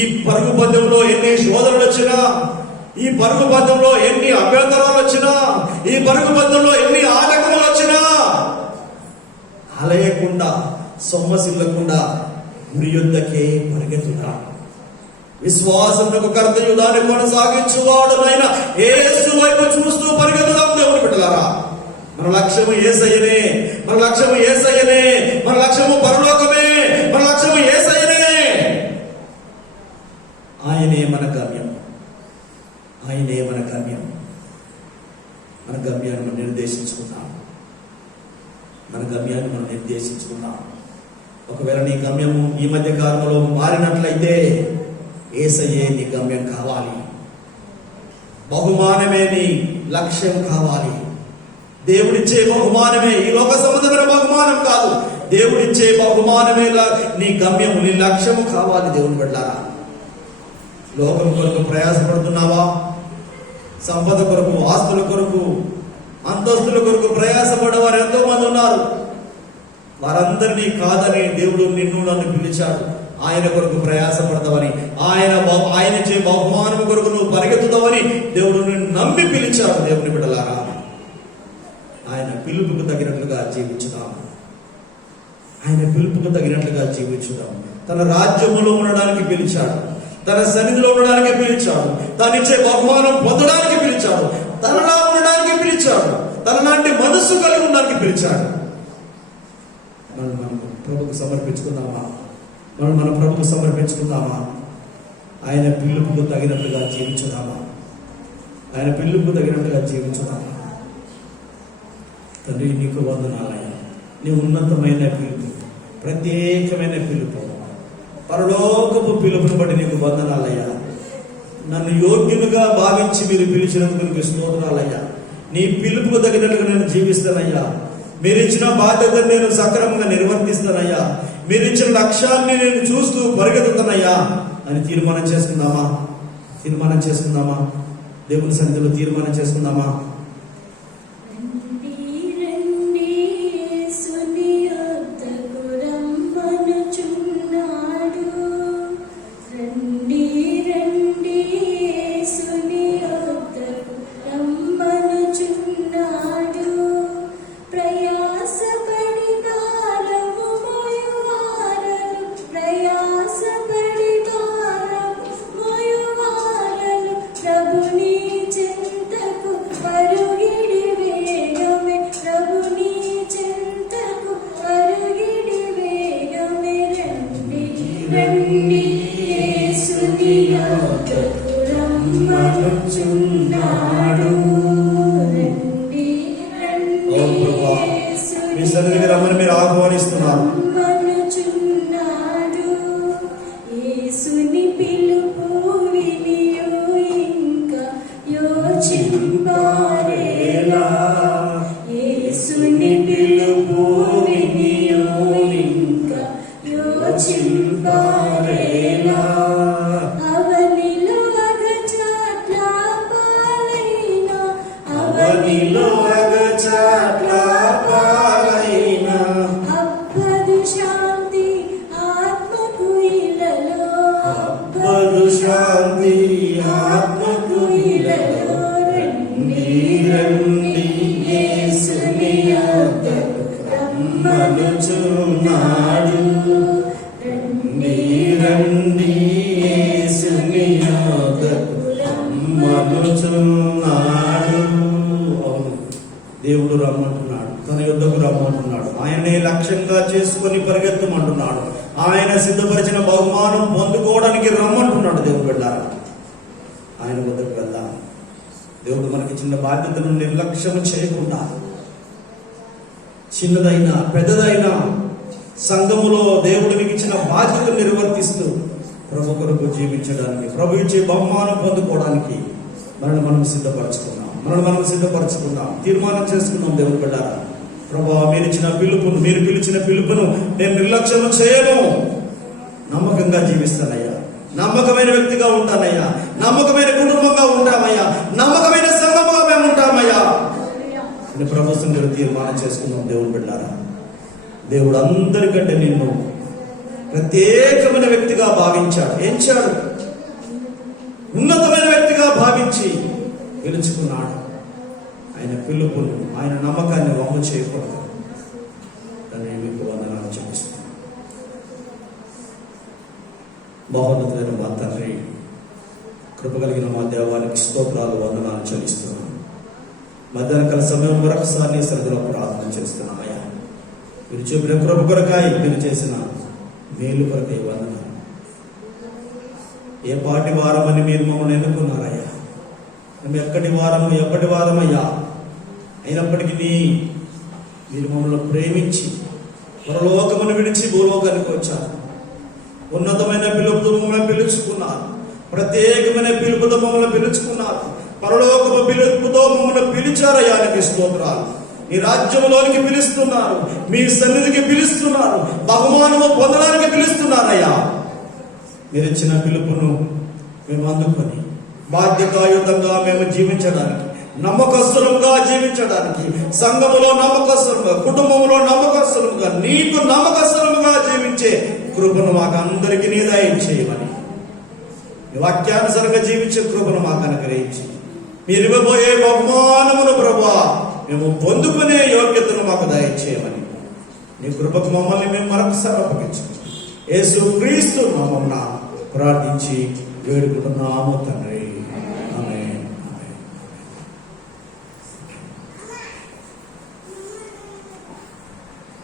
ఈ పరుగు పందెంలో ఎన్ని శోధనలు వచ్చినా, ఈ పరుగు పందెంలో ఎన్ని అభ్యంతరాలు వచ్చినా, ఈ పరుగు పందెంలో ఎన్ని ఆటంకాలు వచ్చినా అలయకుండా, సొమ్మసిల్లకుండా గురి యొద్దకే పరిగెత్తుదాం. విశ్వాసమునకు కర్తయు దాన్ని కొనసాగించువాడునైన యేసు వైపు చూస్తూ పరిగెత్తుదాం. దేవుని బిడ్డలారా, మన లక్ష్యము యేసయ్యనే, మన లక్ష్యము యేసయ్యనే, మన లక్ష్యము పరలోకమే, మన లక్ష్యము యేసయ్యనే. ఆయనే మన గమ్యం, ఆయనే మన గమ్యం. మన గమ్యాన్ని మనం నిర్దేశించుకున్నాం. మన గమ్యాన్ని మనం నిర్దేశించుకున్నాం. ఒకవేళ నీ గమ్యము ఈ మధ్య కాలంలో మారినట్లయితే యేసయ్యే నీ గమ్యం కావాలి. బహుమానమే నీ లక్ష్యం కావాలి. దేవుడిచ్చే బహుమానమే, ఈ లోక సంబంధమైన బహుమానం కాదు, దేవుడిచ్చే బహుమానమే నీ గమ్యము, నీ లక్ష్యము కావాలి. దేవుని బిడ్డలారా, లోకం కొరకు ప్రయాసపడుతున్నావా? సంపద కొరకు, ఆస్తుల కొరకు, అంతస్తుల కొరకు ప్రయాసపడేవారు ఎంతో మంది ఉన్నారు. వారందరినీ కాదని దేవుడు నిన్ను నన్ను పిలిచాడు. ఆయన కొరకు ప్రయాసపడతావని, ఆయన ఇచ్చే బహుమానం కొరకు నువ్వు పరిగెత్తుతావని దేవుడు నిన్ను నమ్మి పిలిచాడు. దేవుని బిడ్డలారా, ఆయన పిలుపుకు తగినట్లుగా జీవించుదాం. ఆయన పిలుపుకు తగినట్లుగా జీవించుదాం. తన రాజ్యములో ఉండడానికి పిలిచాడు, తన సన్నిధిలో ఉండడానికి పిలిచాడు, తాను ఇచ్చే బహుమానం పొందడానికి పిలిచాడు, తనలా ఉండడానికి పిలిచాడు, తనలాంటి మనస్సు కలిగి ఉండడానికి పిలిచాడు. మనం ప్రభుకు సమర్పించుకుందామా? మనం ప్రభుకు సమర్పించుకుందామా? ఆయన పిలుపుకు తగినట్లుగా జీవించుదామా? ఆయన పిలుపుకు తగినట్లుగా జీవించుదామా? తండ్రి, నీకు వందనాలయ్యా. నీ ఉన్నతమైన పిలుపు, ప్రత్యేకమైన పిలుపు, పరలోకపు పిలుపుని బట్టి నీకు వందనాలయ్యా. నన్ను యోగ్యులుగా భావించి మీరు పిలిచినందుకు నీకు స్తోత్రాలయ్యా. నీ పిలుపుకు తగినట్లుగా నేను జీవిస్తానయ్యా. మీరు ఇచ్చిన బాధ్యతను నేను సక్రమంగా నిర్వర్తిస్తానయ్యా. మీరు ఇచ్చిన లక్ష్యాన్ని నేను చూస్తూ పరిగెత్తుతానయ్యా అని తీర్మానం చేసుకుందామా? దేవుని సన్నిధిలో తీర్మానం చేసుకుందామా? మీ సన్నిధికి రమ్మని మీరు ఆహ్వానిస్తున్నారు. దేవుడు రమ్మంటున్నాడు, తన యుద్ధకు రమ్మంటున్నాడు. ఆయనే లక్ష్యంగా చేసుకొని పరిగెత్తమంటున్నాడు. ఆయన సిద్ధపరిచిన బహుమానం పొందుకోవడానికి రమ్మంటున్నాడు. దేవుడు వెళ్ళాలి, ఆయన వద్దకు వెళ్దాం. దేవుడు మనకి చిన్న బాధ్యతను నిర్లక్ష్యం చేయకుండా, చిన్నదైనా పెద్దదైనా సంఘములో దేవుడు మీకు ఇచ్చిన బాధ్యతను నిర్వర్తిస్తూ ప్రభు కొరకు జీవించడానికి, ప్రభు ఇచ్చే బహుమానం పొందుకోవడానికి మనం సిద్ధపరచుకుందాం. తీర్మానం చేసుకుందాం. దేవుడు బిడ్డారా, ప్రభువా, మీరు పిలిచిన పిలుపును నేను నిర్లక్ష్యం చేయను. నమ్మకంగా జీవిస్తానయ్యా, నమ్మకమైన వ్యక్తిగా ఉంటానయ్యా, నమ్మకమైన కుటుంబంగా ఉంటామయ్యా, నమ్మకమైన సంఘముగా మేము ఉంటామయ్యా అని ప్రభు సన్నిధిలో తీర్మానం చేసుకుందాం. దేవుడు బిడ్డారా, దేవుడు అందరికంటే నిన్ను ప్రత్యేకమైన వ్యక్తిగా భావించాడు, ఎంచాడు, ఉన్నతమైన వ్యక్తిగా భావించి పిలుచుకున్నాడు. ఆయన పిలుపును, ఆయన నమ్మకాన్ని వమ్ము చేయకూడదు. దాన్ని మీకు వందనాలు చెల్లిస్తున్నాను. మహోన్నతమైన మా తండ్రి, కృప కలిగిన మా దేవానికి స్తోత్రాలు, వందనాలు చెల్లిస్తున్నాను. మధ్యాహ్నకాల సమయం మరొకసారి సరిగ్గా ప్రార్థన చేస్తున్నామయ్యా. మీరు చూపిన కృప కొరకాయ, మీరు చేసిన మేలు కొరకై వందనాలు. ఏ పాటి వారమని మీరు మమ్మల్ని ఎన్నుకున్నారయ్యా. మేము ఎప్పటి వారమయ్యా. అయినప్పటికీ మీరు మమ్మల్ని ప్రేమించి పరలోకమును విడిచి భూలోకానికి వచ్చారు. ఉన్నతమైన పిలుపుతో మమ్మల్ని పిలుచుకున్నారు. ప్రత్యేకమైన పిలుపుతో మమ్మల్ని పిలుచుకున్నారు. పరలోకపు పిలుపుతో మమ్మల్ని పిలిచారయ్యా. నీకు స్తోత్రాలు. ఈ రాజ్యంలోనికి పిలుస్తున్నారు, మీ సన్నిధికి పిలుస్తున్నారు, బహుమానము పొందడానికి పిలుస్తున్నారయ్యా. మీరు ఇచ్చిన పిలుపును మేము అందుకొని బాధ్యతాయుతంగా మేము జీవించడానికి, నమ్మకస్తులుగా జీవించడానికి, సంఘములో నమ్మకస్తులుగా, కుటుంబంలో నమ్మకస్తులుగా, నీకు నమ్మకస్తులుగా జీవించే కృపను మాకు అందరికీ నీ దయచేయమని, మీ వాక్యానుసారంగా జీవించే కృపను మాకు అనుగ్రహించి, మీరు ఇవ్వబోయే బహుమానమును ప్రభువా మేము పొందుకునే యోగ్యత దయచేయమని నీ కృపకు మమ్మల్ని మేము మరొకసారి అప్పగించుకుంటాం. యేసు క్రీస్తు నామమున ప్రార్థించి వేడుకుంటున్నాము తండ్రి.